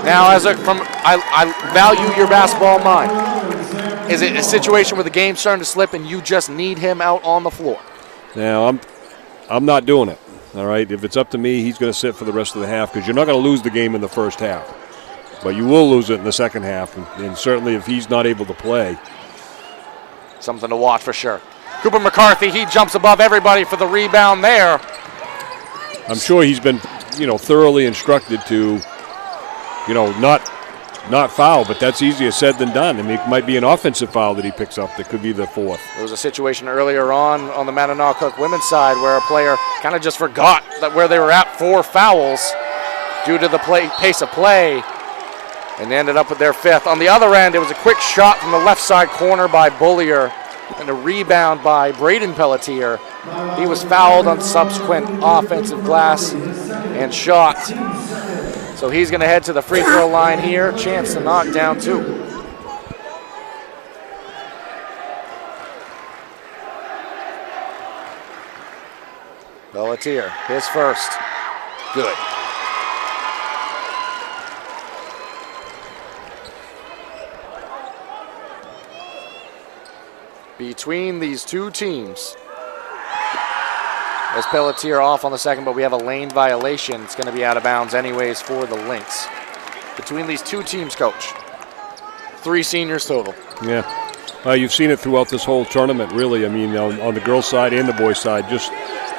Now, I value your basketball mind. Is it a situation where the game's starting to slip and you just need him out on the floor? Now, I'm not doing it, all right? If it's up to me, he's going to sit for the rest of the half because you're not going to lose the game in the first half. But you will lose it in the second half, and certainly if he's not able to play. Something to watch for sure. Cooper McCarthy, he jumps above everybody for the rebound there. I'm sure he's been, thoroughly instructed to, not foul, but that's easier said than done. I mean, it might be an offensive foul that he picks up that could be the 4th. There was a situation earlier on the Mattanawcook women's side where a player kind of just forgot that where they were at 4 fouls due to the pace of play, and they ended up with their 5th. On the other end, it was a quick shot from the left side corner by Bullier and a rebound by Braden Pelletier. He was fouled on subsequent offensive glass and shot. So he's going to head to the free throw line here. Chance to knock down 2. Pelletier, his first. Good. Between these two teams, as Pelletier off on the second, but we have a lane violation. It's going to be out of bounds anyways for the Lynx. Between these two teams, Coach, 3 seniors total. Yeah. You've seen it throughout this whole tournament, really. I mean, on the girls' side and the boys' side, just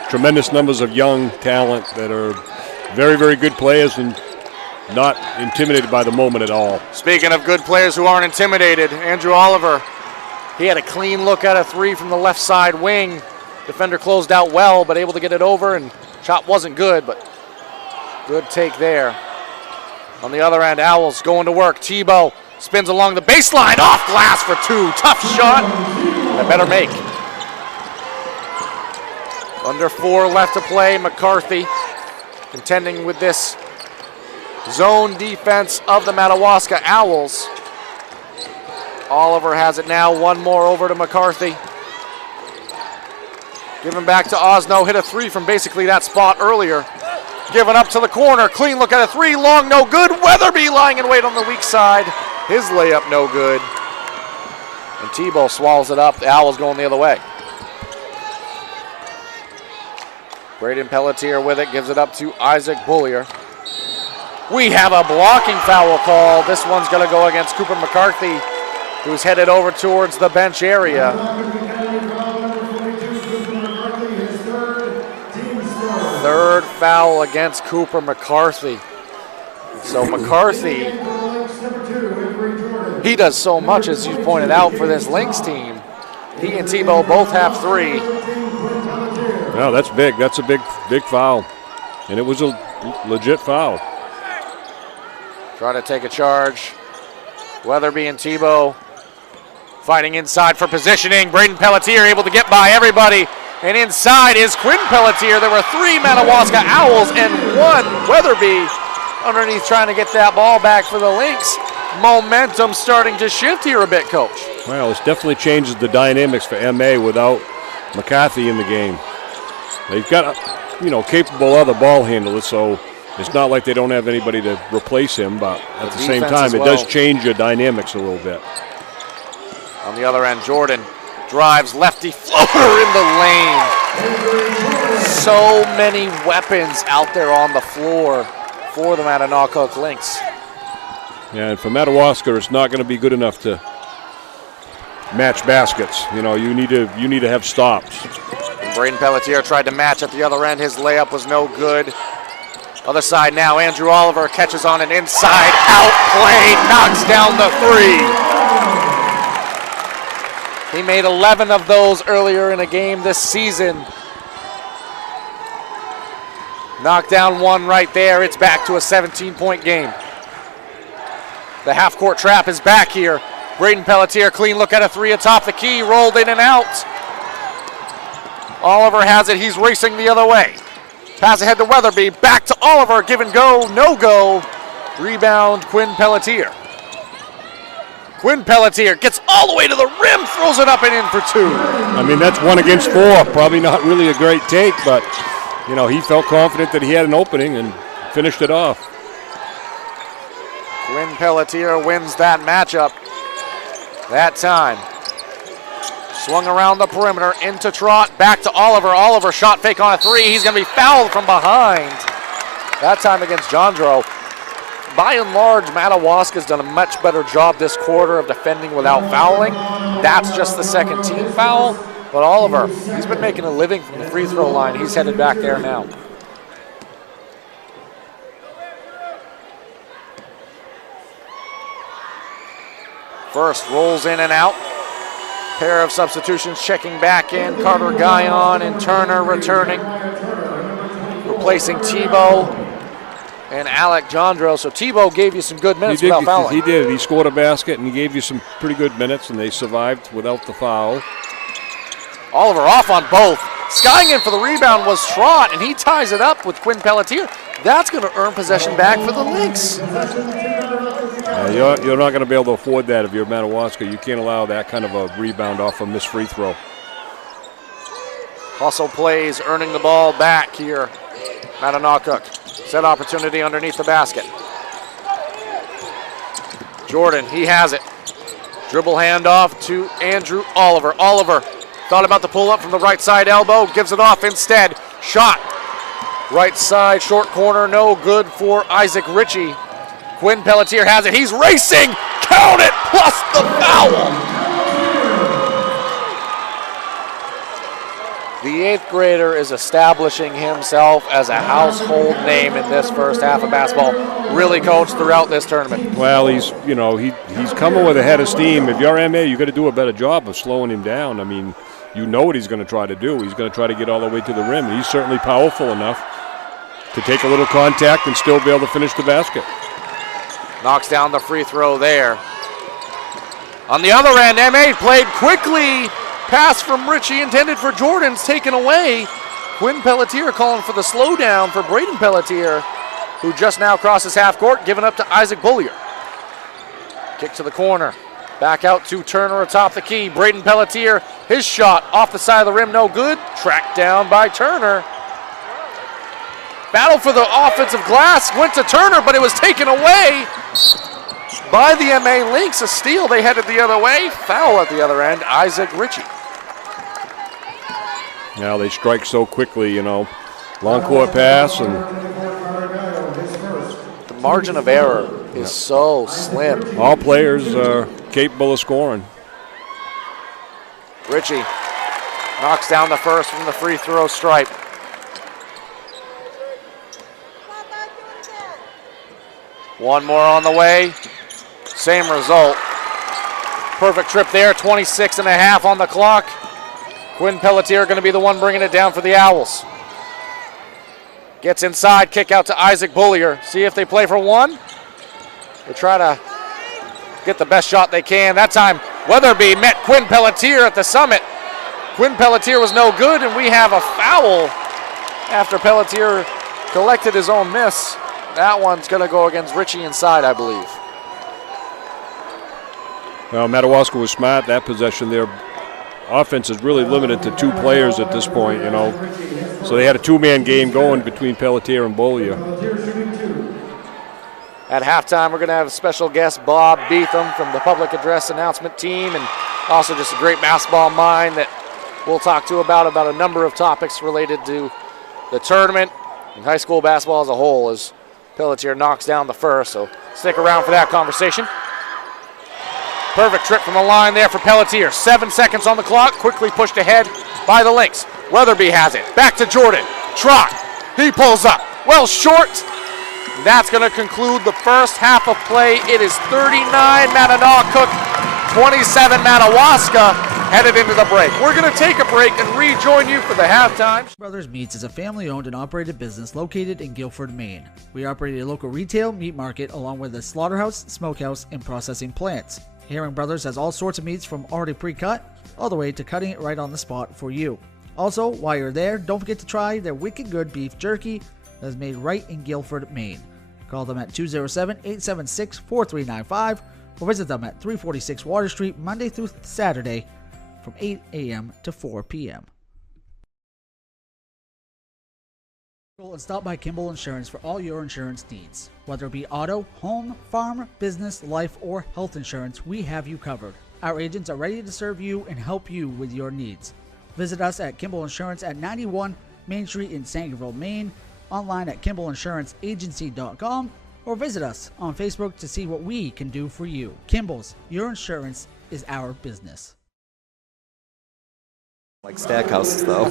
tremendous numbers of young talent that are very, very good players and not intimidated by the moment at all. Speaking of good players who aren't intimidated, Andrew Oliver, he had a clean look at a 3 from the left side wing. Defender closed out well, but able to get it over, and shot wasn't good, but good take there. On the other end, Owls going to work. Tebow spins along the baseline, off glass for 2. Tough shot, that better make. Under 4 left to play. McCarthy contending with this zone defense of the Madawaska Owls. Oliver has it now, 1 more over to McCarthy. Giving back to Osno, hit a 3 from basically that spot earlier. Given up to the corner, clean look at a 3, long, no good. Weatherby lying in wait on the weak side. His layup no good. And Tebow swallows it up. The Owls going the other way. Braden Pelletier with it, gives it up to Isaac Bullier. We have a blocking foul call. This one's going to go against Cooper McCarthy, who's headed over towards the bench area. Third foul against Cooper McCarthy. So McCarthy, he does so much, as you pointed out, for this Lynx team. He and Tebow both have 3. No, that's big. That's a big foul. And it was a legit foul. Try to take a charge. Weatherby and Tebow fighting inside for positioning. Braden Pelletier able to get by everybody. And inside is Quinn Pelletier. There were 3 Madawaska Owls and 1 Weatherby underneath trying to get that ball back for the Lynx. Momentum starting to shift here a bit, Coach. Well, this definitely changes the dynamics for MA without McCarthy in the game. They've got, capable other ball handlers, so it's not like they don't have anybody to replace him, but at the same time, it does change your dynamics a little bit. On the other end, Jordan drives lefty floater in the lane. So many weapons out there on the floor for the Mattanawcook Lynx. Yeah, and for Madawaska, it's not going to be good enough to match baskets. You need to have stops. And Braden Pelletier tried to match at the other end. His layup was no good. Other side now, Andrew Oliver catches on an inside out play, knocks down the 3. He made 11 of those earlier in a game this season. Knocked down 1 right there. It's back to a 17-point game. The half-court trap is back here. Braden Pelletier, clean look at a 3 atop the key, rolled in and out. Oliver has it. He's racing the other way. Pass ahead to Weatherby. Back to Oliver. Give and go. No go. Rebound, Quinn Pelletier. Quinn Pelletier gets all the way to the rim, throws it up and in for 2. I mean, that's 1 against 4. Probably not really a great take, but, he felt confident that he had an opening and finished it off. Quinn Pelletier wins that matchup that time. Swung around the perimeter, into Trot, back to Oliver. Oliver shot fake on a 3. He's going to be fouled from behind. That time against Jandro. By and large, Madawaska's done a much better job this quarter of defending without fouling. That's just the second team foul. But Oliver, he's been making a living from the free throw line. He's headed back there now. First rolls in and out. Pair of substitutions checking back in. Carter Guyon and Turner returning. Replacing Tebow and Alec Jandro. So Tebow gave you some good minutes without fouling. He did. He scored a basket and he gave you some pretty good minutes, and they survived without the foul. Oliver off on both. Skying in for the rebound was Trot, and he ties it up with Quinn Pelletier. That's going to earn possession back for the Lynx. You're not going to be able to afford that if you're Madawaska. You can't allow that kind of a rebound off a missed free throw. Hustle plays, earning the ball back here. Mattanawcook. Set opportunity underneath the basket. Jordan, he has it. Dribble handoff to Andrew Oliver. Oliver thought about the pull up from the right side elbow, gives it off instead. Shot. Right side, short corner, no good for Isaac Ritchie. Quinn Pelletier has it. He's racing. Count it, plus the foul. The 8th grader is establishing himself as a household name in this first half of basketball. Really coached throughout this tournament. Well, he's coming with a head of steam. If you're MA, you got to do a better job of slowing him down. I mean, you know what he's going to try to do. He's going to try to get all the way to the rim. He's certainly powerful enough to take a little contact and still be able to finish the basket. Knocks down the free throw there. On the other end, MA played quickly. Pass from Ritchie intended for Jordan's taken away. Quinn Pelletier calling for the slowdown for Braden Pelletier, who just now crosses half court, giving up to Isaac Bullier. Kick to the corner. Back out to Turner atop the key. Braden Pelletier, his shot off the side of the rim, no good. Tracked down by Turner. Battle for the offensive glass, went to Turner, but it was taken away by the MA Lynx. A steal, they headed the other way. Foul at the other end, Isaac Ritchie. Now they strike so quickly, you know. Long court pass, and the margin of error is so slim. All players are capable of scoring. Ritchie knocks down the first from the free throw stripe. One more on the way. Same result. Perfect trip there, 26 and a half on the clock. Quinn Pelletier going to be the one bringing it down for the Owls. Gets inside, kick out to Isaac Bullier. See if they play for one. They try to get the best shot they can. That time, Weatherby met Quinn Pelletier at the summit. Quinn Pelletier was no good, and we have a foul after Pelletier collected his own miss. That one's going to go against Ritchie inside, I believe. Well, Madawaska was smart. That possession there. Offense is really limited to 2 players at this point, you know. So they had a 2-man game going between Pelletier and Bollier. At halftime, we're going to have a special guest, Bob Beetham, from the public address announcement team, and also just a great basketball mind that we'll talk to about a number of topics related to the tournament and high school basketball as a whole, as Pelletier knocks down the first. So stick around for that conversation. Perfect trip from the line there for Pelletier. 7 seconds on the clock, quickly pushed ahead by the Lynx. Weatherby has it. Back to Jordan. Trot. He pulls up. Well short. That's going to conclude the first half of play. It is 39 Mattanawcook, 27 Madawaska, headed into the break. We're going to take a break and rejoin you for the halftime. Brothers Meats is a family-owned and operated business located in Guilford, Maine. We operate a local retail meat market along with a slaughterhouse, smokehouse, and processing plants. Herring Brothers has all sorts of meats from already pre-cut all the way to cutting it right on the spot for you. Also, while you're there, don't forget to try their wicked good beef jerky that is made right in Guilford, Maine. Call them at 207-876-4395 or visit them at 346 Water Street Monday through Saturday from 8 a.m. to 4 p.m. And stop by Kimball Insurance for all your insurance needs. Whether it be auto, home, farm, business, life, or health insurance, we have you covered. Our agents are ready to serve you and help you with your needs. Visit us at Kimball Insurance at 91 Main Street in Sangerville, Maine, online at KimballInsuranceAgency.com, or visit us on Facebook to see what we can do for you. Kimball's, your insurance is our business. Like Stackhouses, though.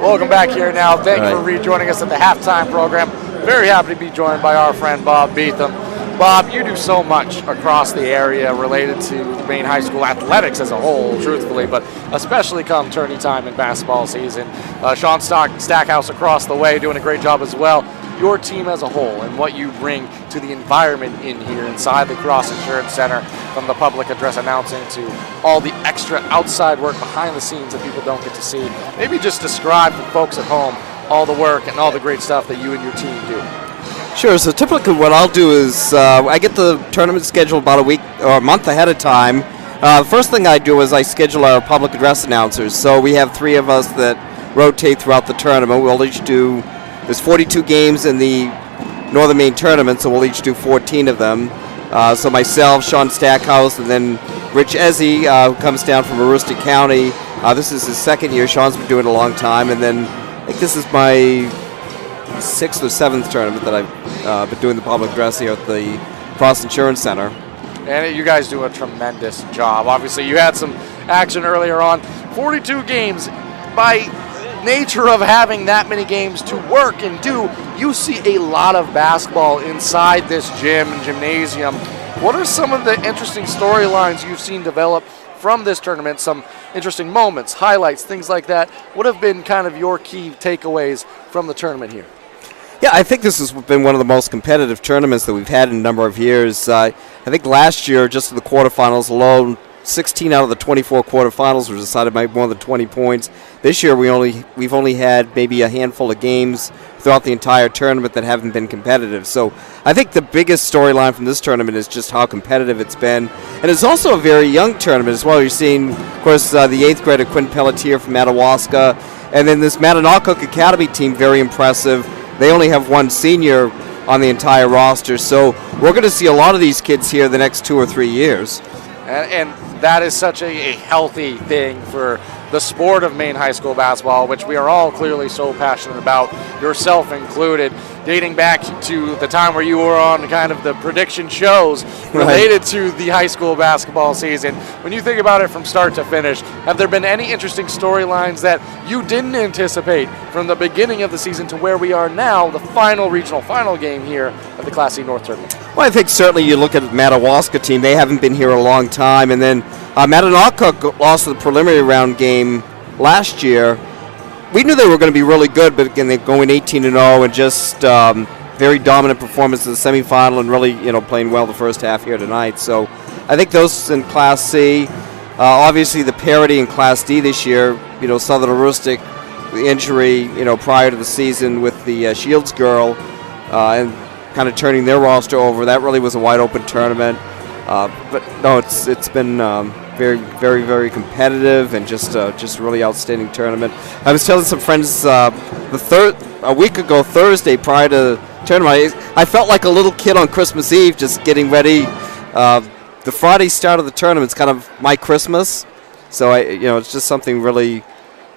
Welcome back here now. Thank you for rejoining us at the halftime program. Very happy to be joined by our friend Bob Beetham. Bob, you do so much across the area related to the Maine high school athletics as a whole, truthfully, but especially come tourney time and basketball season. Sean Stackhouse across the way doing a great job as well. Your team as a whole and what you bring to the environment in here inside the Cross Insurance Center, from the public address announcing to all the extra outside work behind the scenes that people don't get to see. Maybe just describe for folks at home all the work and all the great stuff that you and your team do. Sure, so typically what I'll do is I get the tournament schedule about a week or a month ahead of time. The first thing I do is I schedule our public address announcers. So we have 3 of us that rotate throughout the tournament. We'll each do, there's 42 games in the Northern Maine tournament, so we'll each do 14 of them. So myself, Sean Stackhouse, and then Rich Ezzy, who comes down from Aroostook County. This is his second year. Sean's been doing it a long time. And then I think this is my 6th or 7th tournament that I've been doing the public address here at the Cross Insurance Center. And you guys do a tremendous job. Obviously, you had some action earlier on. 42 games. By nature of having that many games to work and do, you see a lot of basketball inside this gym and gymnasium. What are some of the interesting storylines you've seen develop from this tournament? Some interesting moments, highlights, things like that. What have been kind of your key takeaways from the tournament here? Yeah, I think this has been one of the most competitive tournaments that we've had in a number of years. I think last year, just in the quarterfinals alone, 16 out of the 24 quarterfinals were decided by more than 20 points. This year, we've only had maybe a handful of games throughout the entire tournament that haven't been competitive. So I think the biggest storyline from this tournament is just how competitive it's been. And it's also a very young tournament as well. You're seeing, of course, the 8th grader Quinn Pelletier from Madawaska, and then this Mattanawcook Academy team, very impressive. They only have one senior on the entire roster, so we're going to see a lot of these kids here the next 2 or 3 years. And that is such a healthy thing for the sport of Maine high school basketball, which we are all clearly so passionate about, yourself included, dating back to the time where you were on kind of the prediction shows related to the high school basketball season. When you think about it from start to finish, have there been any interesting storylines that you didn't anticipate from the beginning of the season to where we are now, the final regional final game here of the Class C North Tournament? Well, I think certainly you look at the Madawaska team. They haven't been here a long time. And then Mattanawcook lost the preliminary round game last year. We knew they were going to be really good, but again, they're going 18-0 and just very dominant performance in the semifinal and really, playing well the first half here tonight. So I think those in Class C. Obviously, the parity in Class D this year, Southern Aroostook, the injury, prior to the season with the Shields girl and kind of turning their roster over. That really was a wide-open tournament. But no, it's been very, very, very competitive and just a really outstanding tournament. I was telling some friends a week ago Thursday prior to the tournament, I felt like a little kid on Christmas Eve just getting ready. The Friday start of the tournament is kind of my Christmas, so it's just something really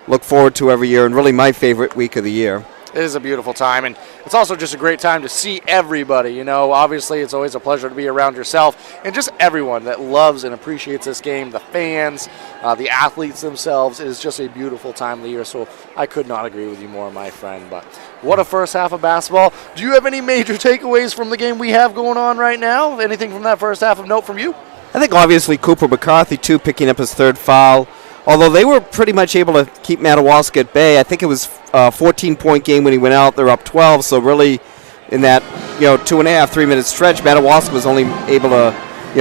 look forward to every year and really my favorite week of the year. It is a beautiful time, and it's also just a great time to see everybody. Obviously it's always a pleasure to be around yourself and just everyone that loves and appreciates this game, the fans, the athletes themselves. It is just a beautiful time of the year, so I could not agree with you more, my friend. But what a first half of basketball. Do you have any major takeaways from the game we have going on right now? Anything from that first half of note from you? I think obviously Cooper McCarthy, too, picking up his third foul. Although they were pretty much able to keep Madawaska at bay. I think it was a 14-point game when he went out. They're up 12, so really in that 2.5, 3 minute stretch, Madawaska was only able to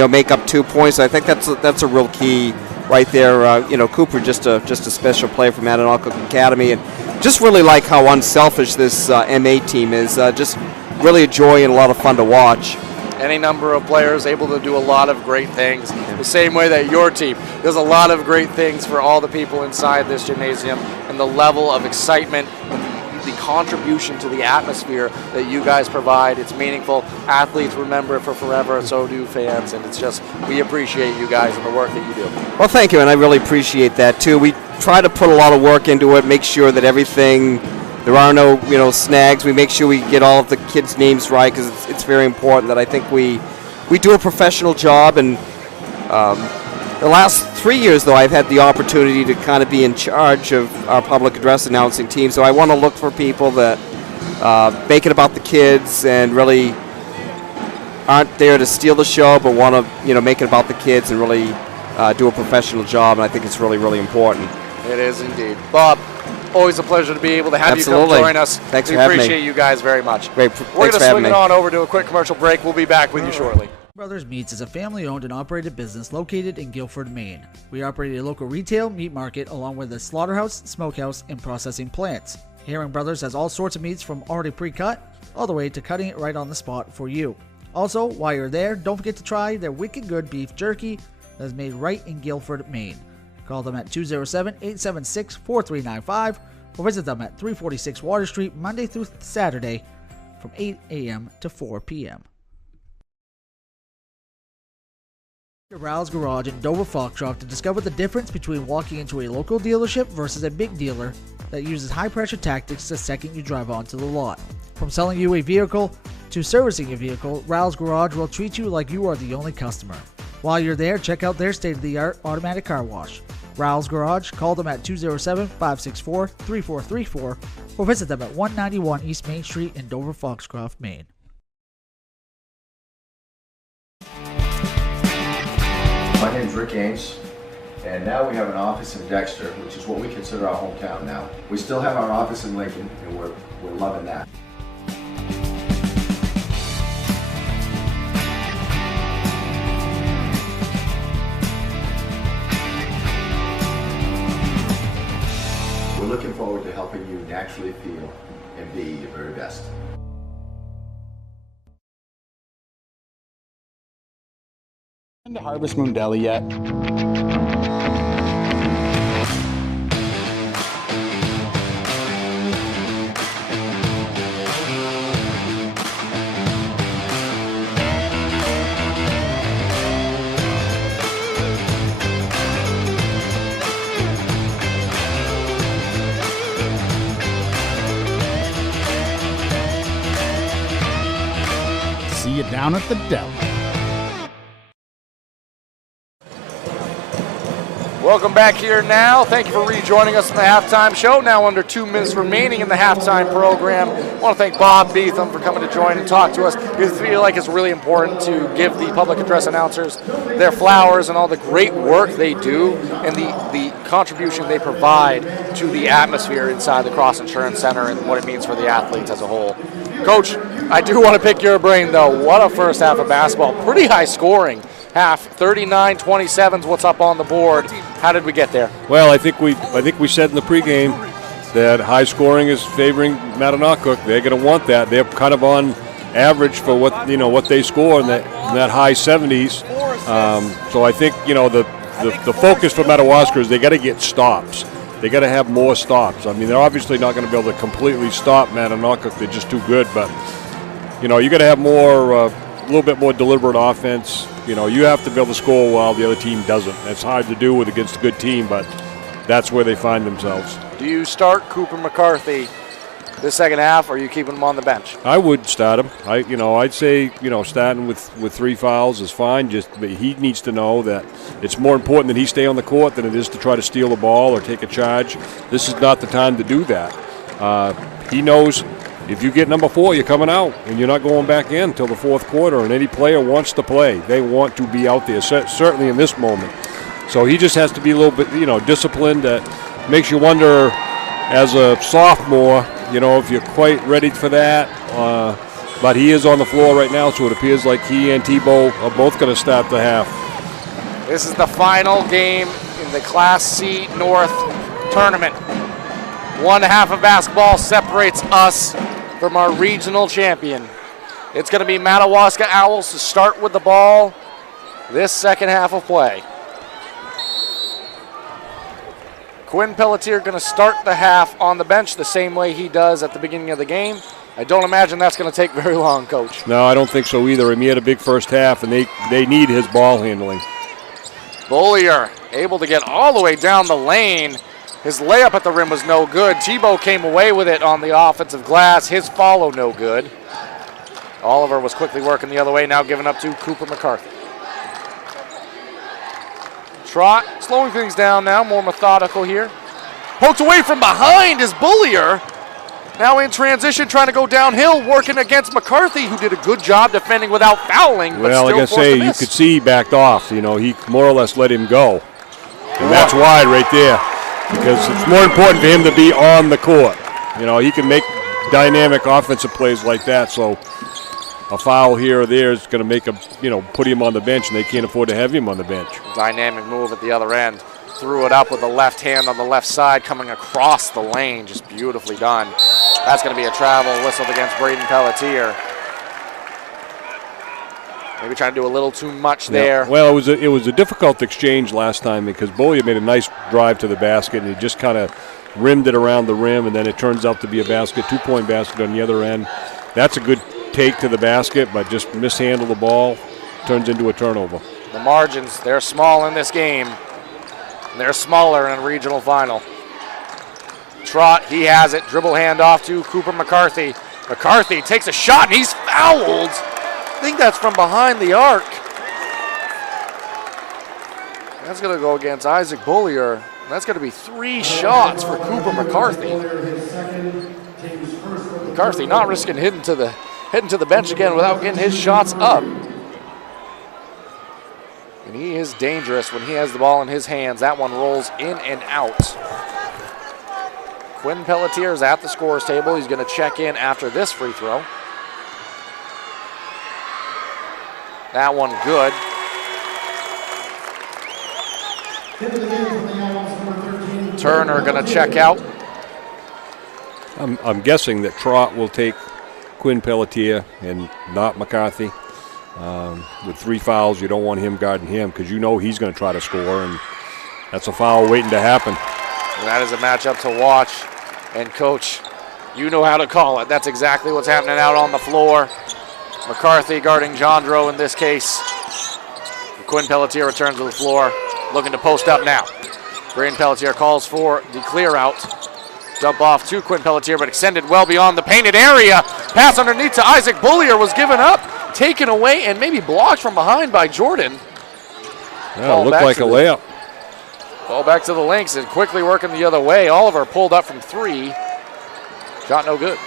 make up 2 points. So I think that's a real key right there. Cooper just a special player for Mattanawcook Academy, and just really like how unselfish this MA team is. Just really a joy and a lot of fun to watch. Any number of players able to do a lot of great things, the same way that your team does a lot of great things for all the people inside this gymnasium, and the level of excitement and the contribution to the atmosphere that you guys provide. It's meaningful. Athletes remember it for forever, and so do fans, and it's just, we appreciate you guys and the work that you do. Well, thank you, and I really appreciate that too. We try to put a lot of work into it, make sure that everything, there are no snags. We make sure we get all of the kids' names right, because it's very important that I think we do a professional job. And the last 3 years, though, I've had the opportunity to kind of be in charge of our public address announcing team. So I want to look for people that make it about the kids and really aren't there to steal the show, but want to make it about the kids and really do a professional job. And I think it's really, really important. It is indeed. Bob, always a pleasure to be able to have Absolutely. You come join us. Thanks for having me. We appreciate you guys very much. Great. We're going to swing it on over to a quick commercial break. We'll be back with you shortly. Brothers Meats is a family-owned and operated business located in Guilford, Maine. We operate a local retail meat market along with a slaughterhouse, smokehouse, and processing plants. Herring Brothers has all sorts of meats from already pre-cut all the way to cutting it right on the spot for you. Also, while you're there, don't forget to try their wicked good beef jerky that is made right in Guilford, Maine. Call them at 207-876-4395 or visit them at 346 Water Street Monday through Saturday from 8 a.m. to 4 p.m. Rouse Garage in Dover Foxcroft to discover the difference between walking into a local dealership versus a big dealer that uses high-pressure tactics the second you drive onto the lot. From selling you a vehicle to servicing your vehicle, Rouse Garage will treat you like you are the only customer. While you're there, check out their state-of-the-art automatic car wash. Rouse Garage, call them at 207-564-3434 or visit them at 191 East Main Street in Dover Foxcroft, Maine. My name's Rick Ames, and now we have an office in Dexter, which is what we consider our hometown now. We still have our office in Lincoln, and we're loving that. We're looking forward to helping you naturally feel and be your very best. Been to Harvest Moon Deli yet? See you down at the deli. Welcome back here now. Thank you for rejoining us in the halftime show. Now under 2 minutes remaining in the halftime program. I want to thank Bob Beetham for coming to join and talk to us. We feel like it's really important to give the public address announcers their flowers and all the great work they do and the contribution they provide to the atmosphere inside the Cross Insurance Center and what it means for the athletes as a whole. Coach, I do want to pick your brain, though. What a first half of basketball. Pretty high scoring half. 39-27 is what's up on the board. How did we get there? Well, I think we said in the pregame that high scoring is favoring Mattanawcook. They're going to want that. They're kind of on average for what they score in that high 70s. So I think the focus for Madawaska is they got to get stops. They got to have more stops. I mean, they're obviously not going to be able to completely stop Mattanawcook. They're just too good. But you got to have more, a little bit more deliberate offense. You have to be able to score while the other team doesn't. That's hard to do against a good team, but that's where they find themselves. Do you start Cooper McCarthy this second half, or are you keeping him on the bench? I would start him. I'd say starting with 3 fouls is fine. But he needs to know that it's more important that he stay on the court than it is to try to steal the ball or take a charge. This is not the time to do that. He knows. If you get number 4, you're coming out, and you're not going back in until the fourth quarter, and any player wants to play. They want to be out there, certainly in this moment. So he just has to be a little bit, disciplined. That makes you wonder, as a sophomore, if you're quite ready for that. But he is on the floor right now, so it appears like he and Tebow are both going to start the half. This is the final game in the Class C North tournament. One half of basketball separates us from our regional champion. It's going to be Madawaska Owls to start with the ball this second half of play. Quinn Pelletier going to start the half on the bench the same way he does at the beginning of the game. I don't imagine that's going to take very long, Coach. No, I don't think so either. He had a big first half, and they need his ball handling. Bollier able to get all the way down the lane. His layup at the rim was no good. Tebow came away with it on the offensive glass. His follow no good. Oliver was quickly working the other way, now giving up to Cooper McCarthy. Trot slowing things down now, more methodical here. Poked away from behind is Bollier. Now in transition, trying to go downhill, working against McCarthy, who did a good job defending without fouling. But well, still like I say, you could see he backed off. He more or less let him go. And that's wide right there. Because it's more important for him to be on the court. He can make dynamic offensive plays like that. So a foul here or there is going to make him, put him on the bench, and they can't afford to have him on the bench. Dynamic move at the other end. Threw it up with the left hand on the left side, coming across the lane. Just beautifully done. That's going to be a travel whistled against Braden Pelletier. Maybe trying to do a little too much there. Well, it was a difficult exchange last time because Bollier made a nice drive to the basket, and he just kind of rimmed it around the rim, and then it turns out to be a basket, 2-point basket on the other end. That's a good take to the basket, but just mishandle the ball, turns into a turnover. The margins, they're small in this game. They're smaller in a regional final. Trott, he has it. Dribble handoff to Cooper McCarthy. McCarthy takes a shot, and he's fouled. I think that's from behind the arc. That's going to go against Isaac Bullier. That's going to be 3 shots for Cooper McCarthy. McCarthy not risking heading to the bench again without getting his shots up. And he is dangerous when he has the ball in his hands. That one rolls in and out. Quinn Pelletier is at the scorer's table. He's going to check in after this free throw. That one good. Turner going to check out. I'm guessing that Trott will take Quinn Pelletier and not McCarthy. With 3 fouls, you don't want him guarding him because you know he's going to try to score, and that's a foul waiting to happen. And that is a matchup to watch. And Coach, you know how to call it. That's exactly what's happening out on the floor. McCarthy guarding Jandro in this case. Quinn Pelletier returns to the floor, looking to post up now. Braden Pelletier calls for the clear out. Dump off to Quinn Pelletier, but extended well beyond the painted area. Pass underneath to Isaac Bullier was given up, taken away, and maybe blocked from behind by Jordan. Yeah, it looked like a layup. Ball back to the Lynx and quickly working the other way. Oliver pulled up from 3. Shot no good.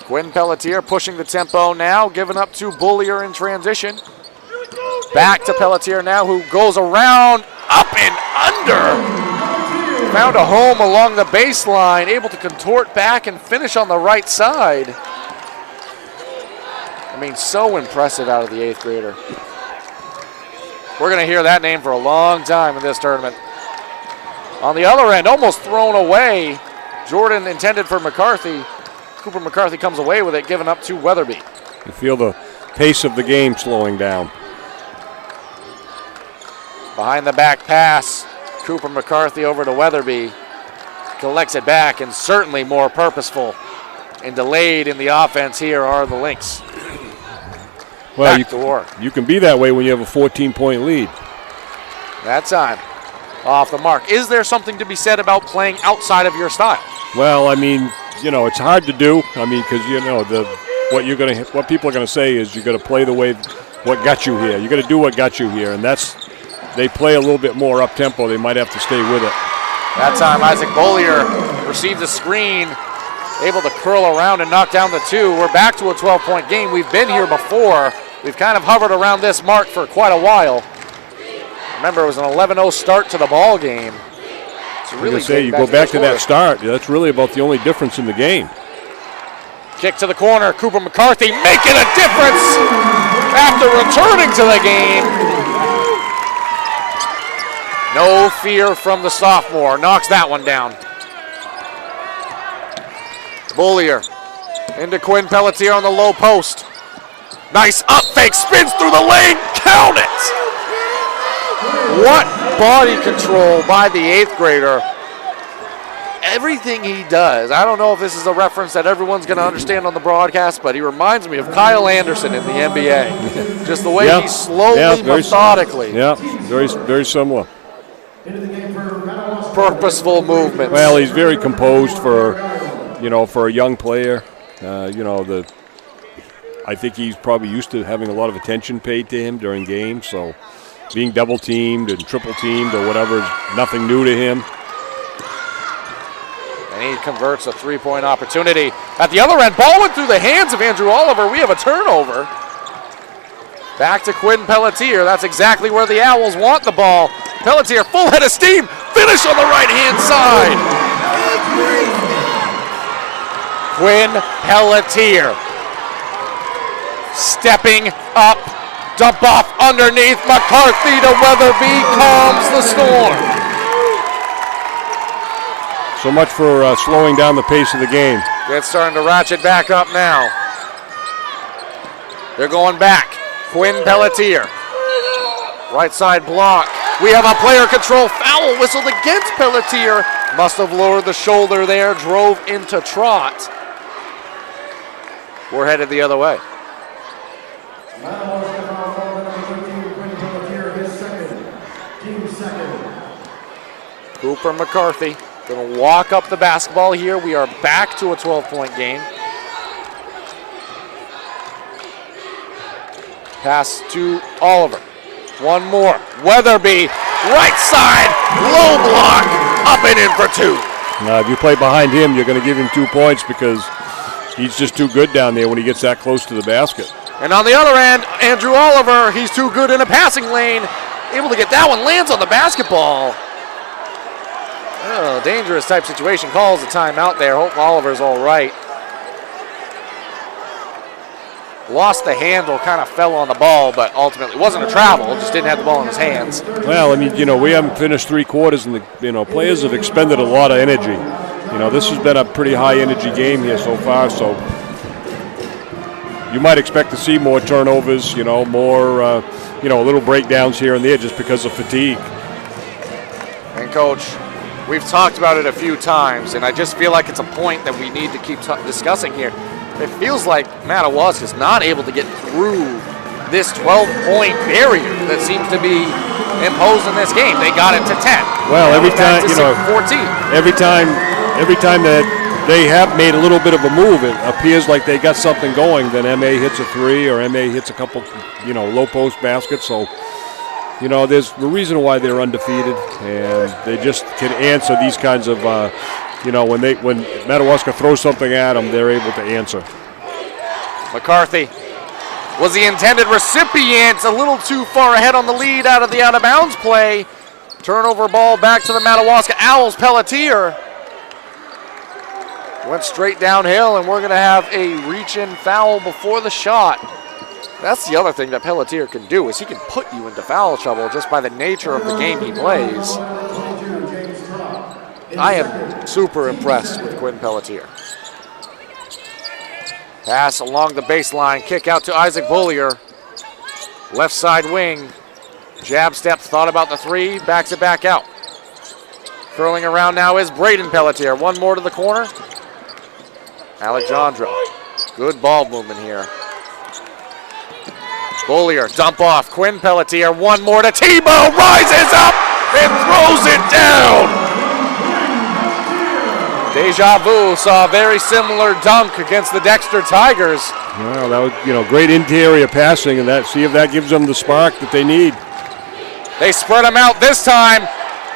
Quinn Pelletier pushing the tempo now, giving up to Bullier in transition. Back to Pelletier now, who goes around, up and under. Found a home along the baseline, able to contort back and finish on the right side. I mean, so impressive out of the 8th grader. We're going to hear that name for a long time in this tournament. On the other end, almost thrown away. Jordan intended for McCarthy. Cooper McCarthy comes away with it, given up to Weatherby. You feel the pace of the game slowing down. Behind the back pass, Cooper McCarthy over to Weatherby. Collects it back, and certainly more purposeful and delayed in the offense here are the Lynx. Well, Back you can be that way when you have a 14-point lead. That time, off the mark. Is there something to be said about playing outside of your style? Well, I mean, you know, it's hard to do. I mean, because you know what people are gonna say is you got to play the way what got you here. You got to do what got you here, and they play a little bit more up tempo. They might have to stay with it. That time, Isaac Bullier receives a screen, able to curl around and knock down the 2. We're back to a 12-point game. We've been here before. We've kind of hovered around this mark for quite a while. Remember, it was an 11-0 start to the ball game. It's really you go back to that start. That's really about the only difference in the game. Kick to the corner. Cooper McCarthy making a difference after returning to the game. No fear from the sophomore. Knocks that one down. Bullier into Quinn Pelletier on the low post. Nice up fake, spins through the lane, count it! What body control by the 8th grader. Everything he does, I don't know if this is a reference that everyone's going to understand on the broadcast, but he reminds me of Kyle Anderson in the NBA. Just the way he slowly, methodically. Yeah, very, very similar. Purposeful movements. Well, he's very composed for a young player. I think he's probably used to having a lot of attention paid to him during games, so being double teamed and triple teamed or whatever is nothing new to him. And he converts a 3-point opportunity. At the other end, ball went through the hands of Andrew Oliver. We have a turnover. Back to Quinn Pelletier. That's exactly where the Owls want the ball. Pelletier, full head of steam. Finish on the right-hand side. Quinn Pelletier. Stepping up. Dump off underneath. McCarthy to Weatherby. Calms the storm. So much for slowing down the pace of the game. It's starting to ratchet back up now. They're going back. Quinn Pelletier. Right side block. We have a player control foul foul whistled against Pelletier. Must have lowered the shoulder there, drove into trot. We're headed the other way. Madawaska foul called on number 13, Quinn Pelletier, his second. Team second. Cooper McCarthy going to walk up the basketball here. We are back to a 12-point game. Pass to Oliver. One more. Weatherby, right side, low block, up and in for two. Now, if you play behind him, you're going to give him 2 points because he's just too good down there when he gets that close to the basket. And on the other end, Andrew Oliver, he's too good in a passing lane. Able to get that one, lands on the basketball. Oh, dangerous type situation. Calls a timeout there. Hope Oliver's all right. Lost the handle, kind of fell on the ball, but ultimately wasn't a travel, just didn't have the ball in his hands. Well, I mean, we haven't finished 3 quarters, and the players have expended a lot of energy. This has been a pretty high energy game here so far, so you might expect to see more turnovers, more, little breakdowns here and there just because of fatigue. And Coach, we've talked about it a few times, and I just feel like it's a point that we need to keep discussing here. It feels like Madawaska is not able to get through this 12-point barrier that seems to be imposed in this game. They got it to 10. Well, every time, 14. every time that they have made a little bit of a move, it appears like they got something going. Then MA hits a 3 or MA hits a couple, low post baskets. So, there's a reason why they're undefeated, and they just can answer these kinds of. When Madawaska throws something at them, they're able to answer. McCarthy was the intended recipient, a little too far ahead on the lead out of the out-of-bounds play. Turnover ball back to the Madawaska Owls. Pelletier went straight downhill, and we're going to have a reach-in foul before the shot. That's the other thing that Pelletier can do, is he can put you into foul trouble just by the nature of the game he plays. I am super impressed with Quinn Pelletier. Pass along the baseline, kick out to Isaac Bullier. Left side wing, jab step, thought about the 3, backs it back out. Curling around now is Braden Pelletier. One more to the corner. Alexandra, good ball movement here. Bullier, dump off, Quinn Pelletier, one more to Tebow, rises up and throws it down. Deja Vu saw a very similar dunk against the Dexter Tigers. Well, that was, great interior passing, and see if that gives them the spark that they need. They spread them out this time.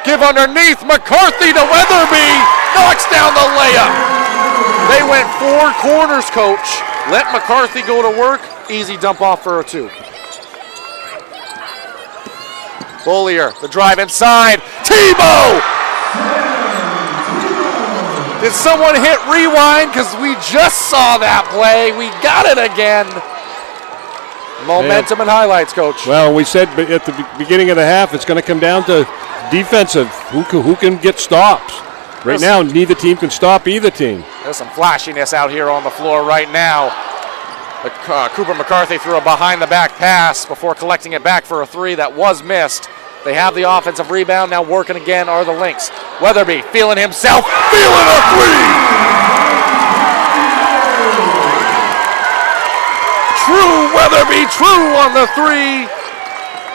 Give underneath, McCarthy to Weatherby, knocks down the layup. They went 4 corners, Coach. Let McCarthy go to work. Easy dump off for a 2. Bullier, the drive inside. Tebow! Did someone hit rewind? Because we just saw that play. We got it again. Momentum and highlights, Coach. Well, we said at the beginning of the half, it's going to come down to defensive. Who can get stops? Right now, neither team can stop either team. There's some flashiness out here on the floor right now. Cooper McCarthy threw a behind-the-back pass before collecting it back for a 3 that was missed. They have the offensive rebound. Now working again are the Lynx. Weatherby feeling himself, feeling a 3! True Weatherby, true on the 3.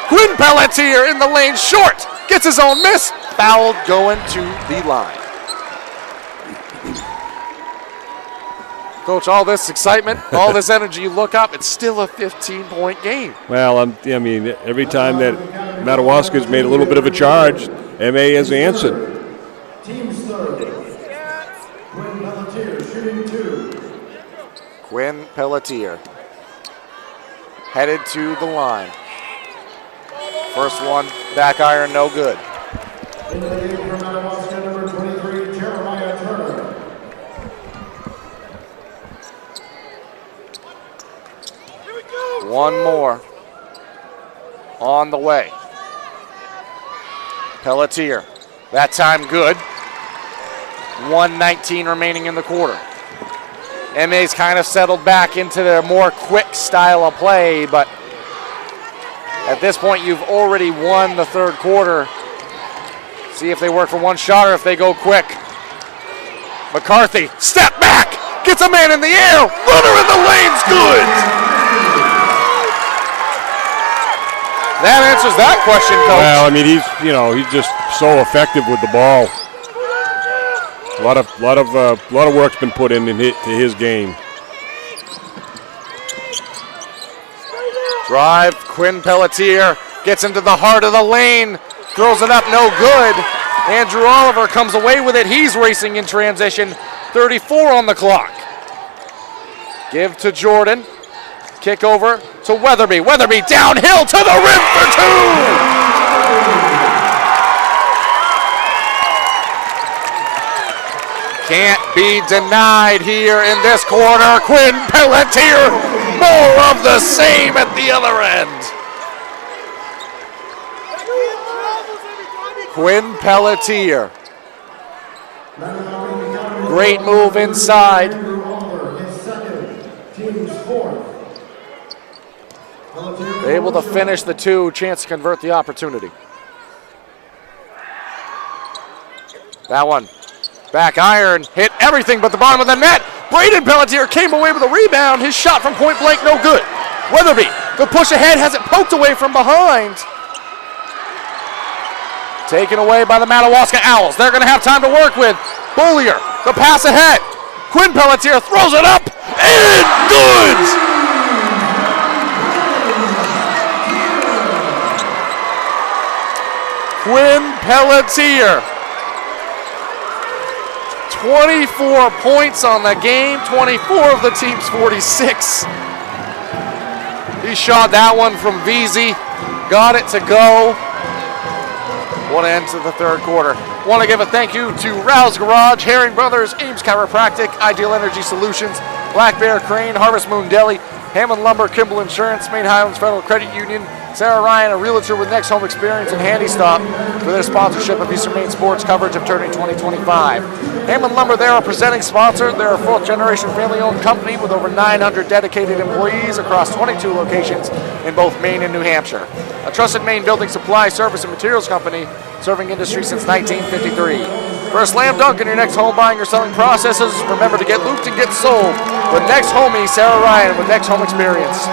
Quinn Pelletier in the lane, short, gets his own miss. Fouled going to the line. Coach, all this excitement, all this energy, you look up, it's still a 15-point game. Well, every time that Madawaska's made a little bit of a charge, MA has answered. Team's third. Quinn Pelletier shooting 2. Quinn Pelletier headed to the line. First one, back iron, no good. In the game for Madawaska, number 23, Jeremiah Turner. One more on the way. Pelletier, that time good. 1:19 remaining in the quarter. MA's kind of settled back into their more quick style of play, but at this point you've already won the third quarter. See if they work for one shot or if they go quick. McCarthy, step back, gets a man in the air, runner in the lane's good. That answers that question, Coach. Well, I mean, he's just so effective with the ball. A lot of work's been put into his game. Drive, Quinn Pelletier gets into the heart of the lane, throws it up, no good. Andrew Oliver comes away with it. He's racing in transition. 34 on the clock. Give to Jordan. Kick over to Weatherby. Weatherby downhill to the rim for two. Can't be denied here in this quarter. Quinn Pelletier, more of the same at the other end. Quinn Pelletier. Great move inside. Able to finish the two, chance to convert the opportunity. That one, back iron, hit everything but the bottom of the net. Braden Pelletier came away with a rebound. His shot from point blank, no good. Weatherby, the push ahead, has it poked away from behind. Taken away by the Madawaska Owls. They're going to have time to work with. Bollier, the pass ahead. Quinn Pelletier throws it up, and good! Quinn Pelletier, 24 points on the game, 24 of the team's 46. He shot that one from VZ, got it to go. What end to the third quarter. Want to give a thank you to Rouse Garage, Herring Brothers, Ames Chiropractic, Ideal Energy Solutions, Black Bear Crane, Harvest Moon Deli, Hammond Lumber, Kimball Insurance, Main Highlands Federal Credit Union, Sarah Ryan, a realtor with Next Home Experience, and Handy Stop for their sponsorship of Eastern Maine sports coverage of Tourney 2025. Hammond Lumber, they're a presenting sponsor. They're a fourth-generation family-owned company with over 900 dedicated employees across 22 locations in both Maine and New Hampshire. A trusted Maine building supply, service, and materials company serving industry since 1953. For a slam dunk in your next home buying or selling processes, remember to get looped and get sold with Next Homie Sarah Ryan with Next Home Experience.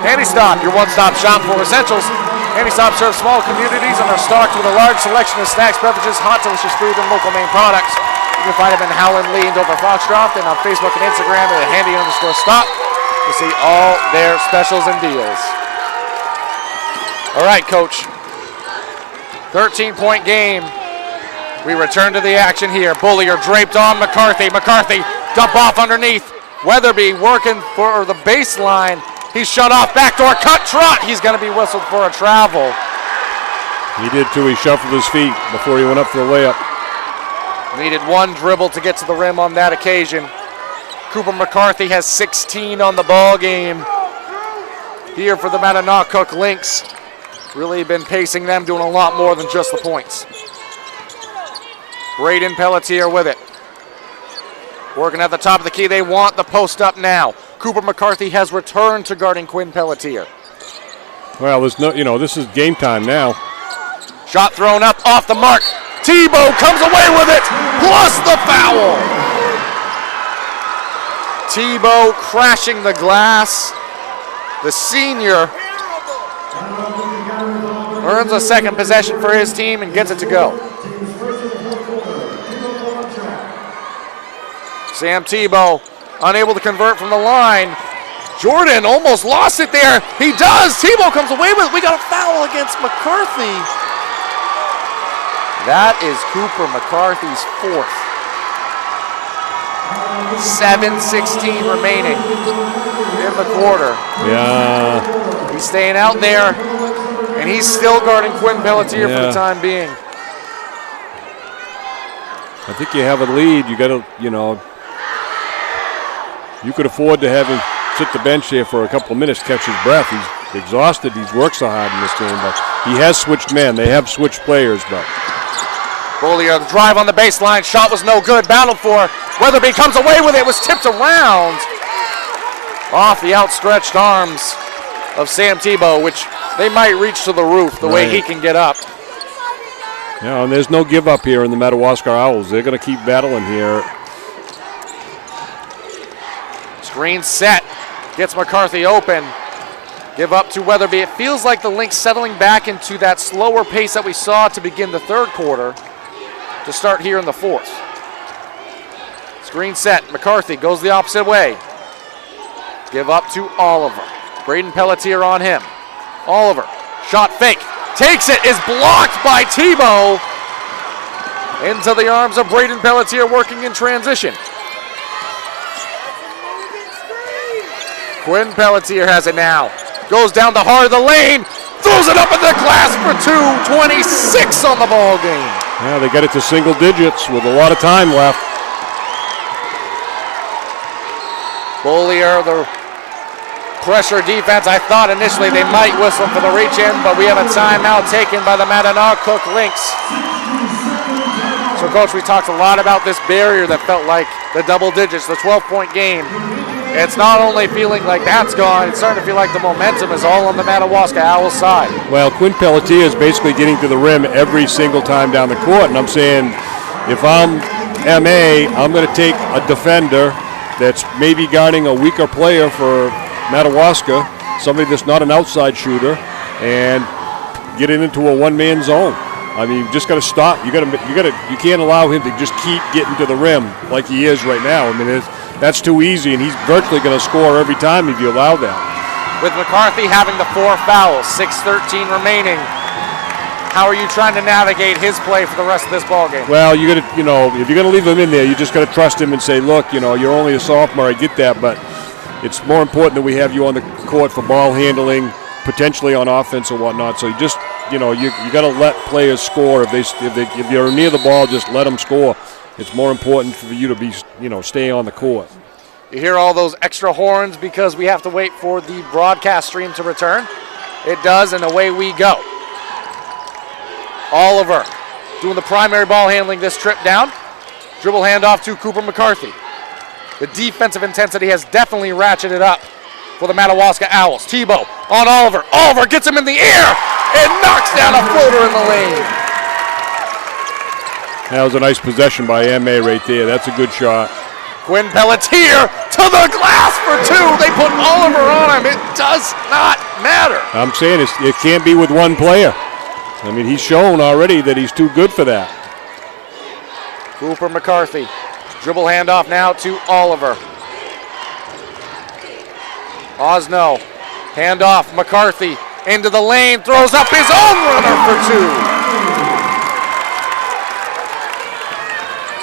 Handy Stop, your one-stop shop for essentials. Handy Stop serves small communities and are stocked with a large selection of snacks, beverages, hot, delicious food, and local Maine products. You can find them in Howland, Lee, and Dover Foxcroft, and on Facebook and Instagram at handy_stop to see all their specials and deals. All right, Coach. 13-point game. We return to the action here. Bollier draped on McCarthy. McCarthy, dump off underneath. Weatherby working for the baseline. He's shut off, backdoor cut, trot. He's going to be whistled for a travel. He did too. He shuffled his feet before he went up for the layup. Needed one dribble to get to the rim on that occasion. Cooper McCarthy has 16 on the ball game here for the Mattanawcook Lynx. Really been pacing them, doing a lot more than just the points. Braden Pelletier with it. Working at the top of the key. They want the post up now. Cooper McCarthy has returned to guarding Quinn Pelletier. Well, there's no, this is game time now. Shot thrown up off the mark. Tebow comes away with it, plus the foul. Tebow crashing the glass. The senior earns a second possession for his team and gets it to go. Sam Tebow unable to convert from the line. Jordan almost lost it there. He does. Tebow comes away with it. We got a foul against McCarthy. That is Cooper McCarthy's fourth. 7:16 remaining in the quarter. Yeah. He's staying out there, and he's still guarding Quinn Pelletier for the time being. I think you have a lead. You got to, you could afford to have him sit the bench here for a couple of minutes, catch his breath. He's exhausted. He's worked so hard in this game, but he has switched men. They have switched players, but. Bollier, the drive on the baseline. Shot was no good. Battled for. Weatherby comes away with it. Was tipped around off the outstretched arms of Sam Tebow, which they might reach to the roof the way he can get up. Yeah, and there's no give up here in the Madawaska Owls. They're going to keep battling here. Screen set. Gets McCarthy open. Give up to Weatherby. It feels like the Lynx settling back into that slower pace that we saw to begin the third quarter to start here in the fourth. Screen set. McCarthy goes the opposite way. Give up to Oliver. Braden Pelletier on him. Oliver, shot fake. Takes it, is blocked by Tebow. Into the arms of Braden Pelletier working in transition. Quinn Pelletier has it now. Goes down the heart of the lane. Throws it up in the glass for two. 26 on the ball game. Yeah, they got it to single digits with a lot of time left. Bollier, the pressure defense. I thought initially they might whistle for the reach in, but we have a timeout taken by the Mattanawcook Lynx. So, Coach, we talked a lot about this barrier that felt like the double digits, the 12-point game. It's not only feeling like that's gone, it's starting to feel like the momentum is all on the Madawaska Owls side. Well, Quinn Pelletier is basically getting to the rim every single time down the court, and I'm saying if I'm MA, I'm going to take a defender that's maybe guarding a weaker player for Madawaska, somebody that's not an outside shooter, and get it into a one-man zone. I mean, you just got to stop. You can't allow him to just keep getting to the rim like he is right now. I mean, that's too easy, and he's virtually going to score every time if you allow that. With McCarthy having the 4 fouls, 6:13 remaining, how are you trying to navigate his play for the rest of this ball game? Well, if you're going to leave him in there, you just got to trust him and say, look, you're only a sophomore. I get that, but it's more important that we have you on the court for ball handling, potentially on offense or whatnot. So you just, you got to let players score. If you're near the ball, just let them score. It's more important for you to be, stay on the court. You hear all those extra horns because we have to wait for the broadcast stream to return. It does, and away we go. Oliver doing the primary ball handling this trip down. Dribble handoff to Cooper McCarthy. The defensive intensity has definitely ratcheted up for the Madawaska Owls. Tebow on Oliver. Oliver gets him in the air and knocks down a floater in the lane. That was a nice possession by MA right there. That's a good shot. Quinn Pelletier to the glass for two. They put Oliver on him. It does not matter. I'm saying it can't be with one player. I mean, he's shown already that he's too good for that. Cooper McCarthy. Dribble handoff now to Oliver. Osno. Handoff. McCarthy into the lane. Throws up his own runner for two.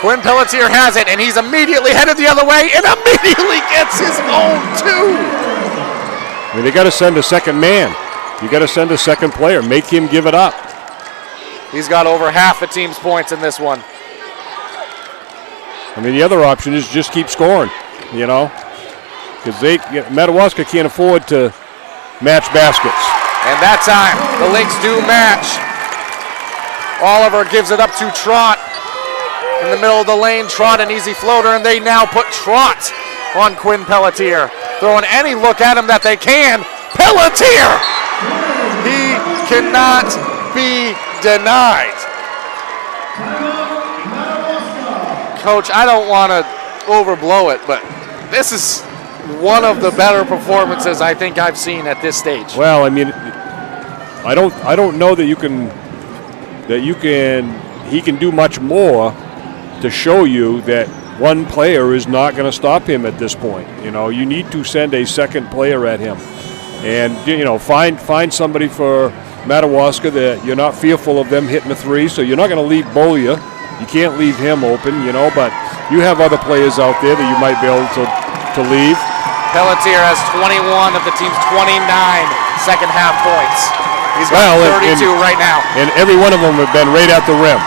Quinn Pelletier has it, and he's immediately headed the other way and immediately gets his own two. I mean, they got to send a second man. You got to send a second player. Make him give it up. He's got over half the team's points in this one. I mean, the other option is just keep scoring, because Madawaska can't afford to match baskets. And that time, the Lynx do match. Oliver gives it up to Trott in the middle of the lane. Trott an easy floater, and they now put Trott on Quinn Pelletier. Throwing any look at him that they can. Pelletier! He cannot be denied. Coach, I don't want to overblow it, but this is one of the better performances I think I've seen at this stage. Well, I mean, I don't know that he can do much more to show you that one player is not going to stop him at this point. You need to send a second player at him, and find somebody for Madawaska that you're not fearful of them hitting a three. So you're not going to leave Bollier. You can't leave him open, but you have other players out there that you might be able to leave. Pelletier has 21 of the team's 29 second half points. He's got 32 right now. And every one of them have been right at the rim.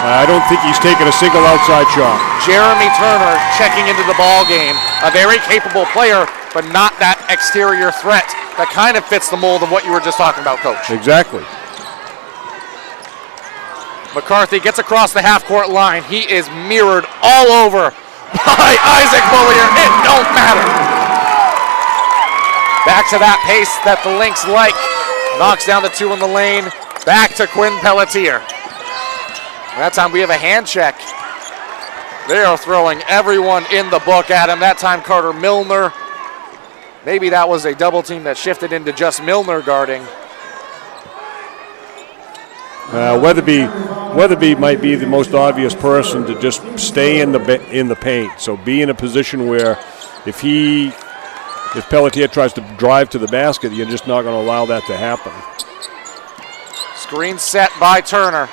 I don't think he's taken a single outside shot. Jeremy Turner checking into the ball game. A very capable player, but not that exterior threat that kind of fits the mold of what you were just talking about, Coach. Exactly. McCarthy gets across the half-court line. He is mirrored all over by Isaac Bollier. It don't matter. Back to that pace that the Lynx like. Knocks down the two in the lane. Back to Quinn Pelletier. That time we have a hand check. They are throwing everyone in the book at him. That time Carter Milner. Maybe that was a double team that shifted into just Milner guarding. Weatherby might be the most obvious person to just stay in the paint. So be in a position where if Pelletier tries to drive to the basket, you're just not going to allow that to happen. Screen set by Turner.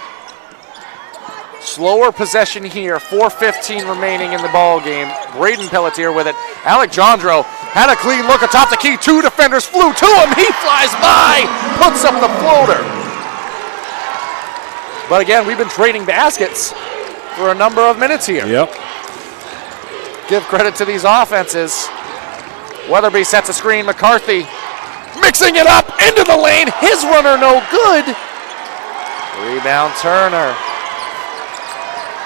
Slower possession here. 4:15 remaining in the ball game. Braden Pelletier with it. Alejandro had a clean look atop the key. 2 defenders flew to him. He flies by, puts up the floater. But again, we've been trading baskets for a number of minutes here. Yep. Give credit to these offenses. Weatherby sets a screen. McCarthy mixing it up into the lane. His runner no good. Rebound Turner.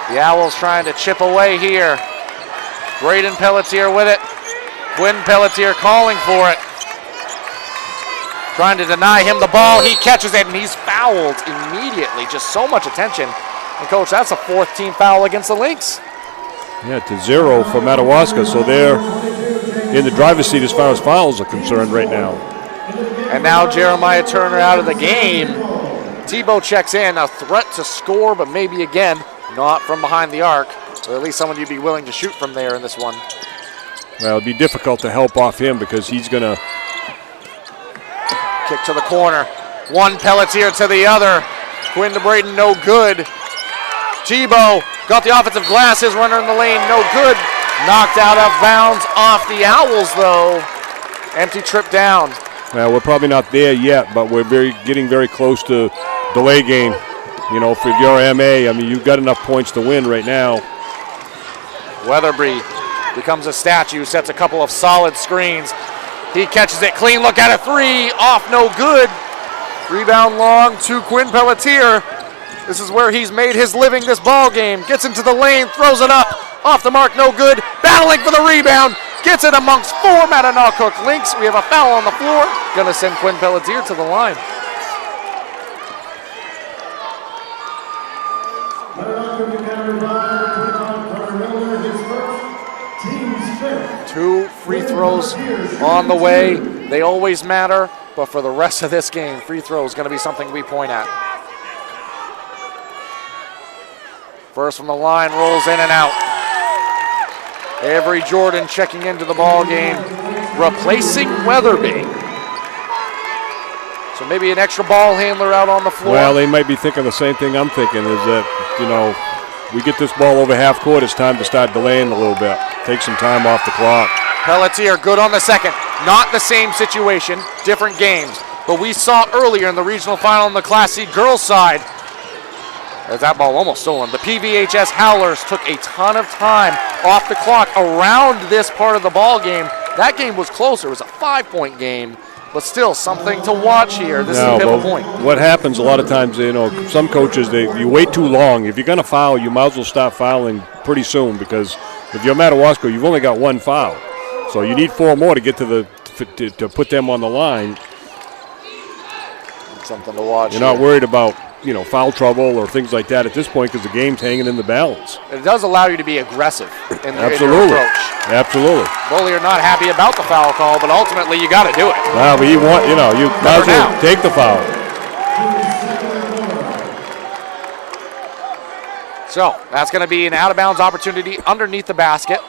The Owls trying to chip away here. Braden Pelletier with it. Quinn Pelletier calling for it. Trying to deny him the ball. He catches it and he's fouled immediately. Just so much attention. And coach, that's a 4th team foul against the Lynx. Yeah, to 0 for Madawaska. So they're in the driver's seat as far as fouls are concerned right now. And now Jeremiah Turner out of the game. Tebow checks in. A threat to score, but maybe again, not from behind the arc. Or at least someone you'd be willing to shoot from there in this one. Well, it'd be difficult to help off him because he's going to... Kick to the corner. One Pelletier to the other. Quinn to Braden, no good. Tebow got the offensive glass. His runner in the lane, no good. Knocked out of bounds off the Owls, though. Empty trip down. Well, we're probably not there yet, but we're getting very close to delay game. You know, for your MA, I mean, you've got enough points to win right now. Weatherby becomes a statue, sets a couple of solid screens. He catches it clean, look at a 3, off no good. Rebound long to Quinn Pelletier. This is where he's made his living this ball game. Gets into the lane, throws it up, off the mark, no good. Battling for the rebound, gets it amongst 4 Mattanawcook Lynx. We have a foul on the floor. Gonna send Quinn Pelletier to the line. Two free throws on the way. They always matter, but for the rest of this game, free throw is going to be something we point at. First from the line, rolls in and out. Avery Jordan checking into the ball game, replacing Weatherby. So maybe an extra ball handler out on the floor. Well, they might be thinking the same thing I'm thinking, is that, you know, we get this ball over half court, it's time to start delaying a little bit. Take some time off the clock. Pelletier good on the second. Not the same situation, different games. But we saw earlier in the regional final on the Class C girls side, as that ball almost stolen, the PVHS Howlers took a ton of time off the clock around this part of the ball game. That game was closer. It was a 5-point game, but still something to watch here. This is a pivotal point. What happens a lot of times, you know, some coaches, you wait too long. If you're going to foul, you might as well start fouling pretty soon, because if you're Madawaska, you've only got 1 foul. So you need 4 more to get to put them on the line. Something to watch. You're not worried about, you know, foul trouble or things like that at this point because the game's hanging in the balance. It does allow you to be aggressive in your approach. Absolutely. Bullier not happy about the foul call, but ultimately you got to do it. Well, but you might as well take the foul. So that's going to be an out-of-bounds opportunity underneath the basket.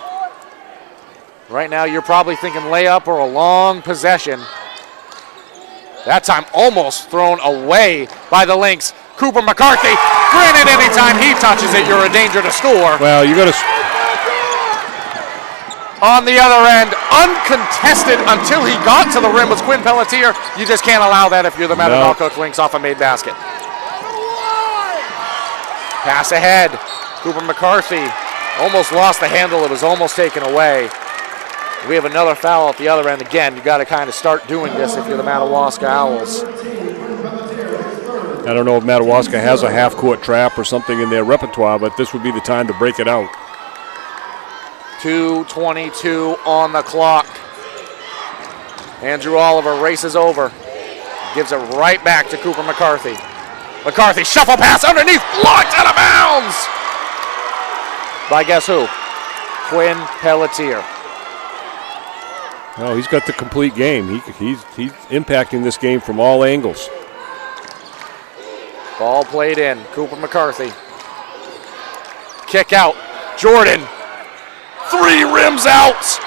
Right now you're probably thinking layup or a long possession. That time almost thrown away by the Lynx. Cooper McCarthy, granted anytime he touches it, you're a danger to score. Well, you got to... On the other end, uncontested until he got to the rim was Quinn Pelletier. You just can't allow that if you're the Mattanawcook Lynx off a made basket. Pass ahead. Cooper McCarthy almost lost the handle. It was almost taken away. We have another foul at the other end. Again, you got to kind of start doing this if you're the Madawaska Owls. I don't know if Madawaska has a half-court trap or something in their repertoire, but this would be the time to break it out. 2:22 on the clock. Andrew Oliver races over. Gives it right back to Cooper McCarthy. McCarthy, shuffle pass underneath, blocked out of bounds by guess who? Quinn Pelletier. Well, he's got the complete game. He's impacting this game from all angles. Ball played in. Cooper McCarthy. Kick out. Jordan. 3 rims out.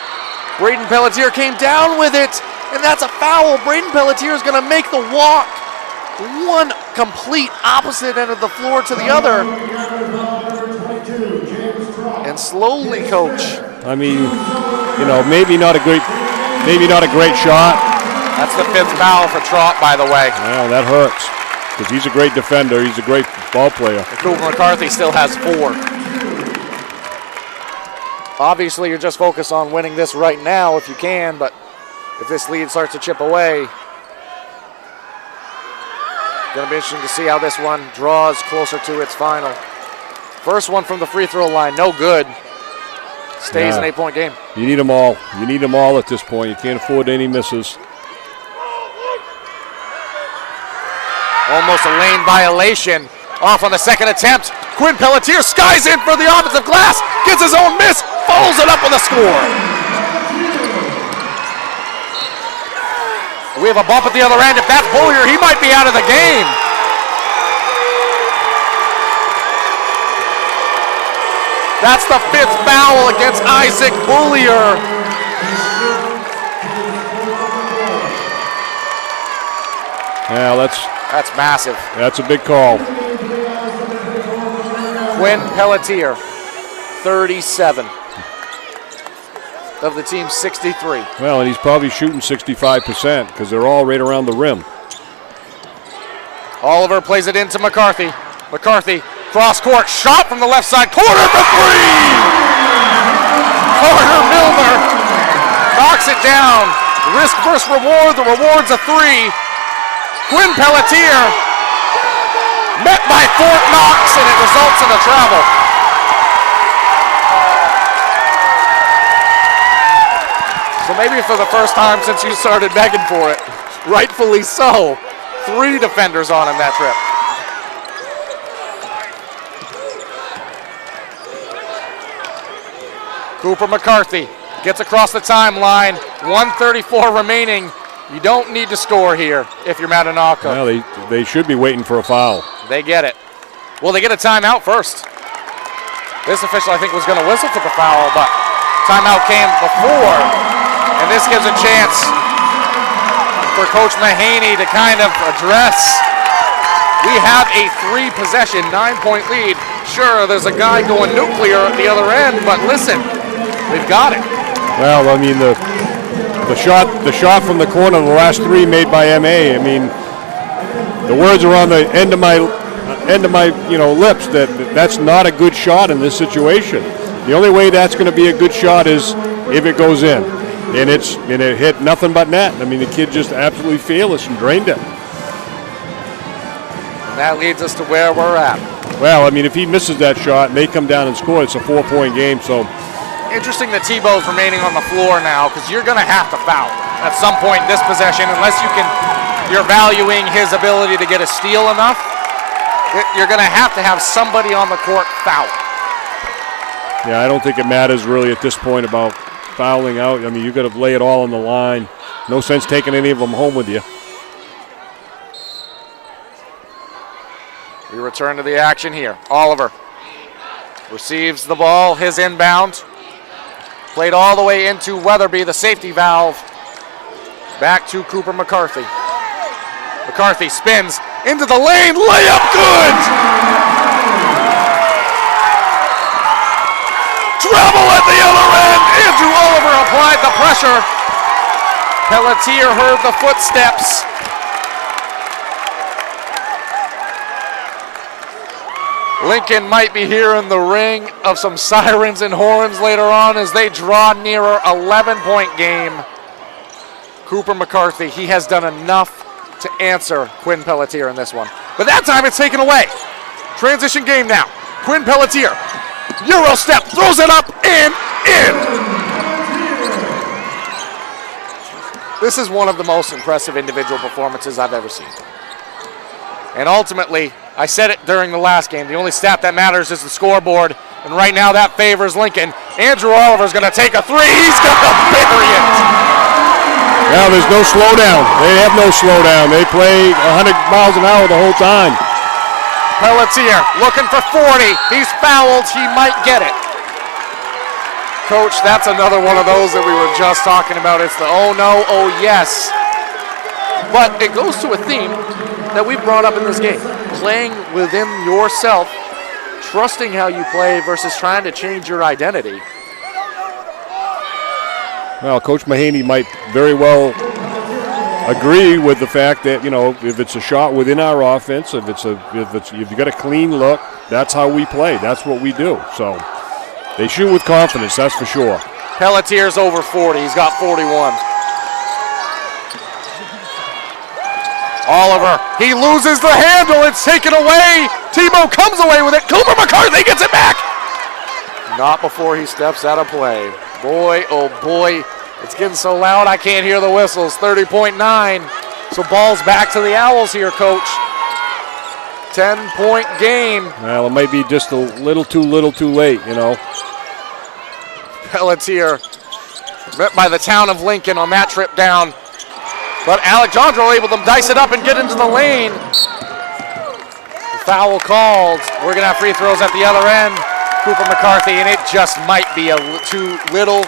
Braden Pelletier came down with it, and that's a foul. Braden Pelletier is going to make the walk. One complete opposite end of the floor to the other. And slowly, Coach. I mean, you know, maybe not a great shot. That's the 5th foul for Trott, by the way. Well, that hurts because he's a great defender. He's a great ball player. And Cooper McCarthy still has 4. Obviously, you're just focused on winning this right now if you can, but if this lead starts to chip away, going to be interesting to see how this one draws closer to its final. First one from the free throw line, no good. Stays an 8-point game. You need them all. You need them all at this point. You can't afford any misses. Almost a lane violation. Off on the second attempt. Quinn Pelletier skies in for the offensive glass. Gets his own miss. Follows it up with a score. We have a bump at the other end. If that's Bullier, he might be out of the game. That's the 5th foul against Isaac Bullier. Yeah, that's massive. That's a big call. Quinn Pelletier, 37 of the team's 63. Well, and he's probably shooting 65% because they're all right around the rim. Oliver plays it into McCarthy. McCarthy, cross court, shot from the left side corner for 3! Carter Milner knocks it down. Risk versus reward, the reward's a 3. Quinn Pelletier met by Fort Knox, and it results in a travel. So maybe for the first time since you started begging for it, rightfully so, 3 defenders on him that trip. Cooper McCarthy gets across the timeline, 1:34 remaining. You don't need to score here if you're Mattanawcook. Well, they should be waiting for a foul. They get it. Well, they get a timeout first. This official, I think, was going to whistle for the foul, but timeout came before, and this gives a chance for Coach Mahaney to kind of address. We have a 3-possession, 9-point lead. Sure, there's a guy going nuclear at the other end, but listen, we've got it. Well, I mean, the shot from the corner, the last 3 made by MA. I mean, the words are on the end of my lips that's not a good shot in this situation. The only way that's going to be a good shot is if it goes in, and it hit nothing but net. I mean, the kid just absolutely fearless and drained it. And that leads us to where we're at. Well, I mean, if he misses that shot and they come down and score, it's a 4-point game. So. Interesting that Tebow's remaining on the floor now, because you're going to have to foul at some point in this possession unless you're valuing his ability to get a steal enough. You're going to have somebody on the court foul. Yeah, I don't think it matters really at this point about fouling out. I mean, you got to lay it all on the line. No sense taking any of them home with you. We return to the action here. Oliver receives the ball, his inbound. Played all the way into Weatherby, the safety valve. Back to Cooper McCarthy. McCarthy spins into the lane, layup good! Travel at the other end, Andrew Oliver applied the pressure. Pelletier heard the footsteps. Lincoln might be hearing the ring of some sirens and horns later on as they draw nearer 11-point game. Cooper McCarthy, he has done enough to answer Quinn Pelletier in this one. But that time it's taken away. Transition game now. Quinn Pelletier, Euro step, throws it up and in. This is one of the most impressive individual performances I've ever seen. And ultimately, I said it during the last game, the only stat that matters is the scoreboard. And right now that favors Lincoln. Andrew Oliver's going to take a three. He's going to bury it. Well, there's no slowdown. They have no slowdown. They play 100 miles an hour the whole time. Pelletier looking for 40. He's fouled. He might get it. Coach, that's another one of those that we were just talking about. It's the oh no, oh yes. But it goes to a theme that we've brought up in this game. Playing within yourself, trusting how you play versus trying to change your identity. Well, Coach Mahaney might very well agree with the fact that, you know, if it's a shot within our offense, if you got a clean look, that's how we play. That's what we do. So they shoot with confidence, that's for sure. Pelletier's over 40. He's got 41. Oliver, he loses the handle. It's taken away. Tebow comes away with it. Cooper McCarthy gets it back. Not before he steps out of play. Boy, oh boy, it's getting so loud I can't hear the whistles. 30.9. So ball's back to the Owls here, Coach. 10-point game. Well, it might be just a little too late, you know. Pelletier met by the town of Lincoln on that trip down. But Alexandro able to dice it up and get into the lane. Foul called. We're going to have free throws at the other end. Cooper McCarthy, and it just might be too little,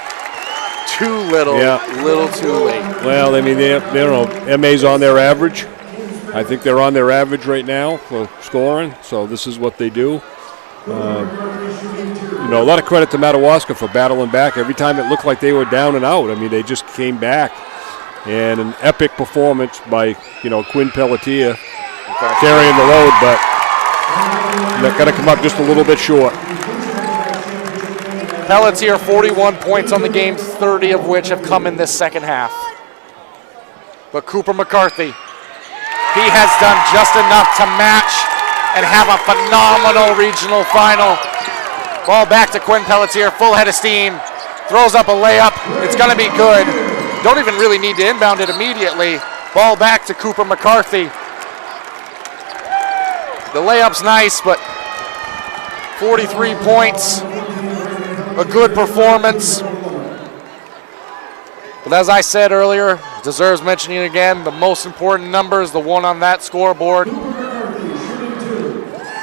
yeah. Little too late. Well, I mean, MA's on their average. I think they're on their average right now for scoring, so this is what they do. You know, a lot of credit to Madawaska for battling back. Every time it looked like they were down and out, I mean, they just came back. And an epic performance by, you know, Quinn Pelletier carrying the load, but they're going to come up just a little bit short. Pelletier 41 points on the game, 30 of which have come in this second half. But Cooper McCarthy, he has done just enough to match and have a phenomenal regional final. Ball back to Quinn Pelletier, full head of steam, throws up a layup. It's going to be good. Don't even really need to inbound it immediately. Ball back to Cooper McCarthy. The layup's nice, but 43 points, a good performance. But as I said earlier, deserves mentioning again, the most important number is the one on that scoreboard.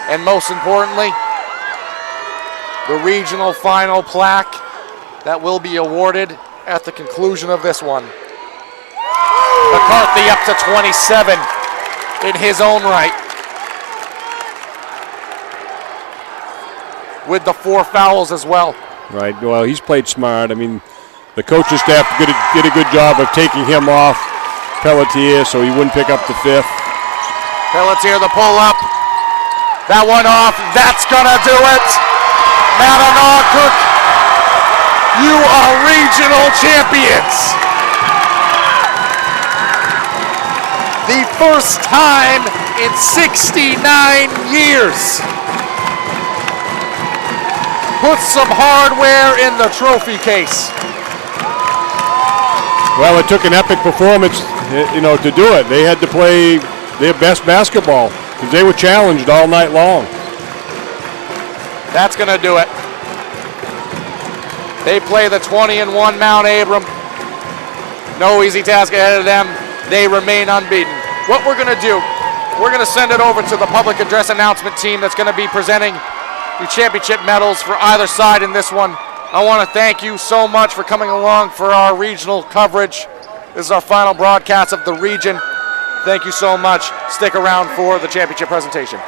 And most importantly, the regional final plaque that will be awarded at the conclusion of this one. McCarthy up to 27 in his own right. With the 4 fouls as well. Right, well, he's played smart. I mean, the coaching staff did a good job of taking him off Pelletier so he wouldn't pick up the 5th. Pelletier the pull up. That one off, that's gonna do it. Mattanawcook, you are regional champions. The first time in 69 years. Put some hardware in the trophy case. Well, it took an epic performance, you know, to do it. They had to play their best basketball because they were challenged all night long. That's gonna do it. They play the 20-1 Mount Abram. No easy task ahead of them. They remain unbeaten. What we're gonna do, we're gonna send it over to the public address announcement team that's gonna be presenting the championship medals for either side in this one. I wanna thank you so much for coming along for our regional coverage. This is our final broadcast of the region. Thank you so much. Stick around for the championship presentation.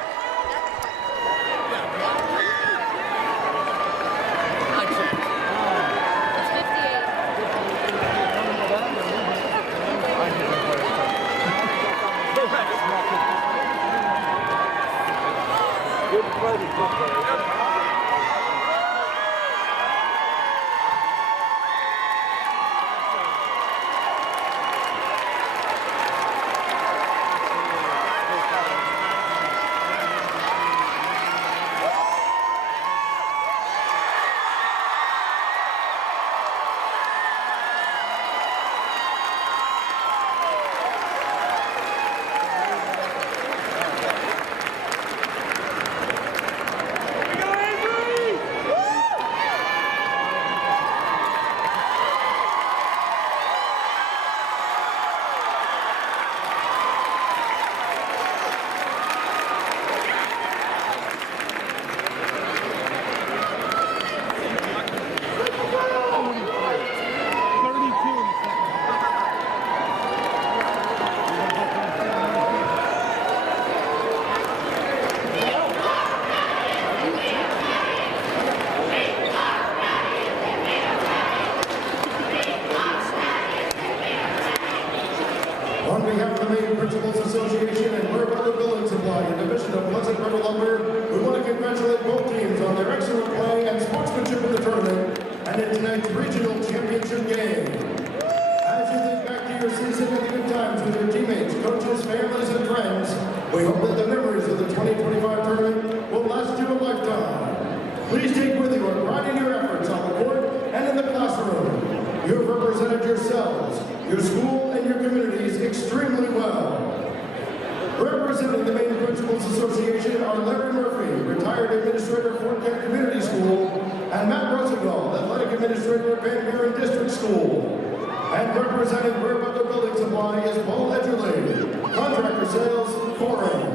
of Pleasant River Lumber, we want to congratulate both teams on their excellent play and sportsmanship in the tournament and in tonight's regional championship game. As you think back to your season and the good times with your teammates, coaches, families, and friends, we hope that the memories of the 2025 tournament will last you a lifetime. Please take with you a pride in your efforts on the court and in the classroom. You have represented yourselves, your school, and your communities extremely well. Representing the Maine Principals Association are Larry Murphy, retired administrator of Fort Kent Community School, and Matt Rosendahl, athletic administrator of Van Buren District School. And representing Ware Butler Building Supply is Paul Edgerly, contractor sales, Coring.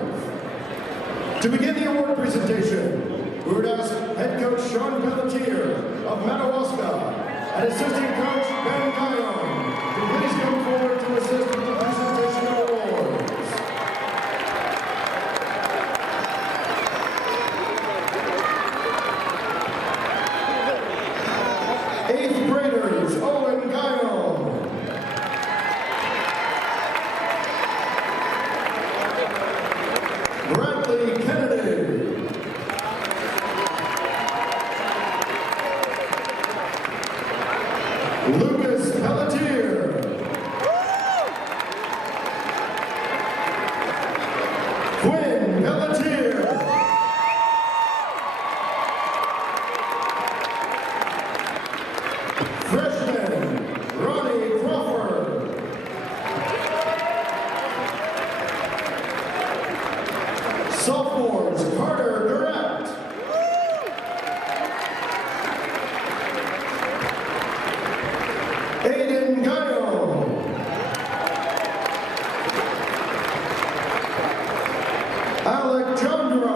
To begin the award presentation, we would ask head coach Sean Pelletier of Madawaska and assistant coach Ben Guyon to please come forward to assist with the presentation of awards. Eighth graders, Owen Guyon. Bradley Kennedy. Lucas Pelletier. Quinn Pelletier. Freshman Ronnie Crawford. Sophomores Carter Durrett. Aiden Guyon. Alec Jondro.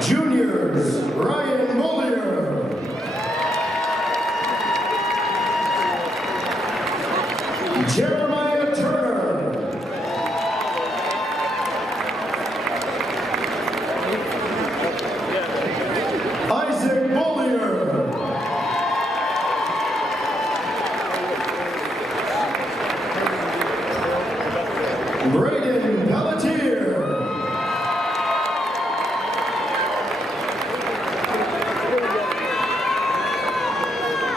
Juniors Ryan Mollier. Jeremiah Turner. Isaac Mollier. Braden Pelletier.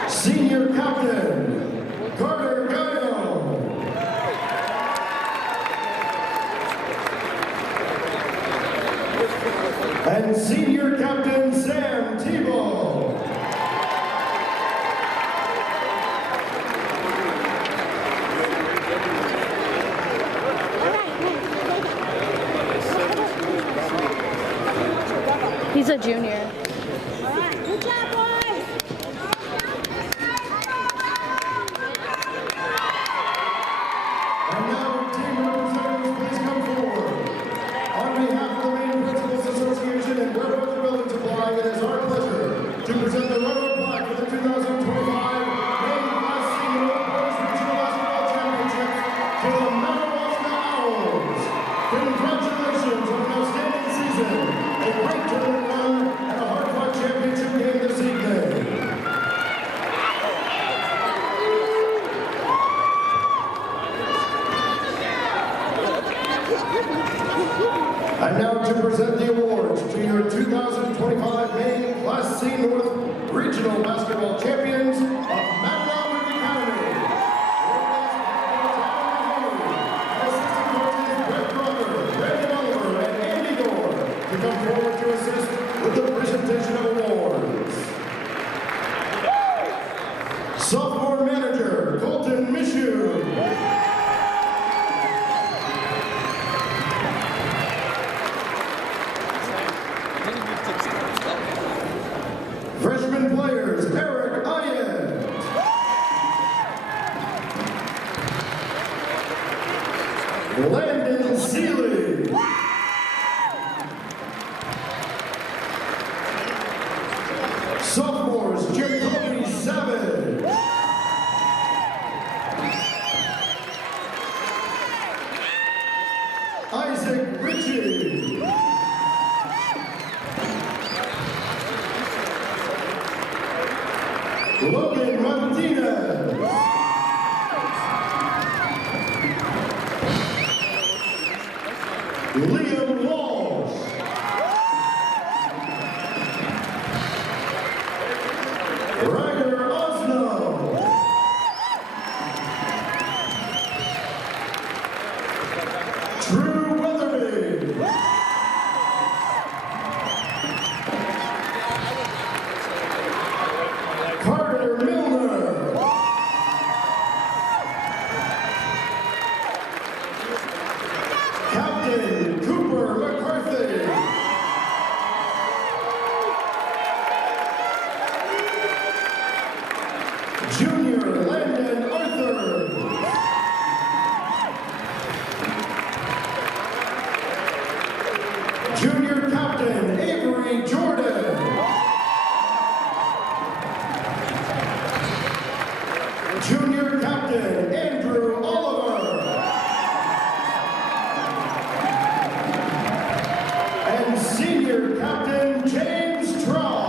Senior captain Carter Guyon. And senior captain Sam Tebow. He's a junior. Good job, boys! And now, team representatives, please come forward. On behalf of the Maine Principals Association and Ware Butler Building Supply, it is our pleasure to present the railroad plaque for the 2025 Maine Class C Boys Regional Basketball Championship to the Madawaska Owls. Congratulations on an outstanding season, a great tournament run, and a hard-fought championship game this evening. And now to present the awards to your 2025 Maine Class C North Regional Basketball Champions of Mattanawcook Academy. Assistant coaches Brett Brother, Randy Oliver, and Andy Gore to come forward to assist with the presentation of awards. Sophomore manager Colton Mishu. Freshman players, Eric Ayed. Landon Seeley. Sophomores, Jacoby Savage. Isaac Ritchie. Logan Martinez. Liam Walsh. Ryder Osno. Drew Weatherby. Carter Milner. Captain Cooper McCarthy. Junior Landon Arthur. Junior Captain Avery Jordan. Junior Captain Andrew Oliver. And Senior Captain James Traw.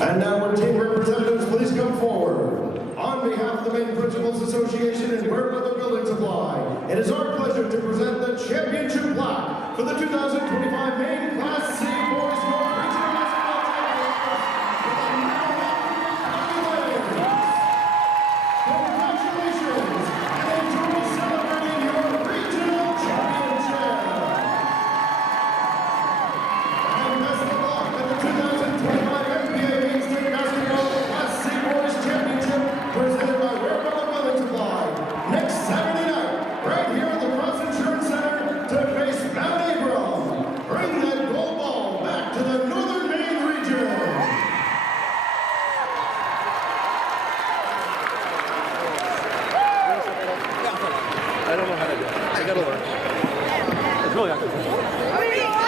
And now our team representatives, please come forward. On behalf of the Maine Principals Association and Wear Building Supply, it is our pleasure to present the championship plaque for the 2025 Maine Class C Boys North Regional Basketball Championship. Congratulations, and enjoy celebrating your regional championship. And best of luck at the 2025 NBA Maine State Basketball Class C Boys Championship, presented by Wear Building Supply. Next Saturday night, right here at the Cross Insurance Center, to face Mount Abram. Bring that gold ball back to the Northern Maine region. I don't know how to do it. I gotta learn. It's really not good.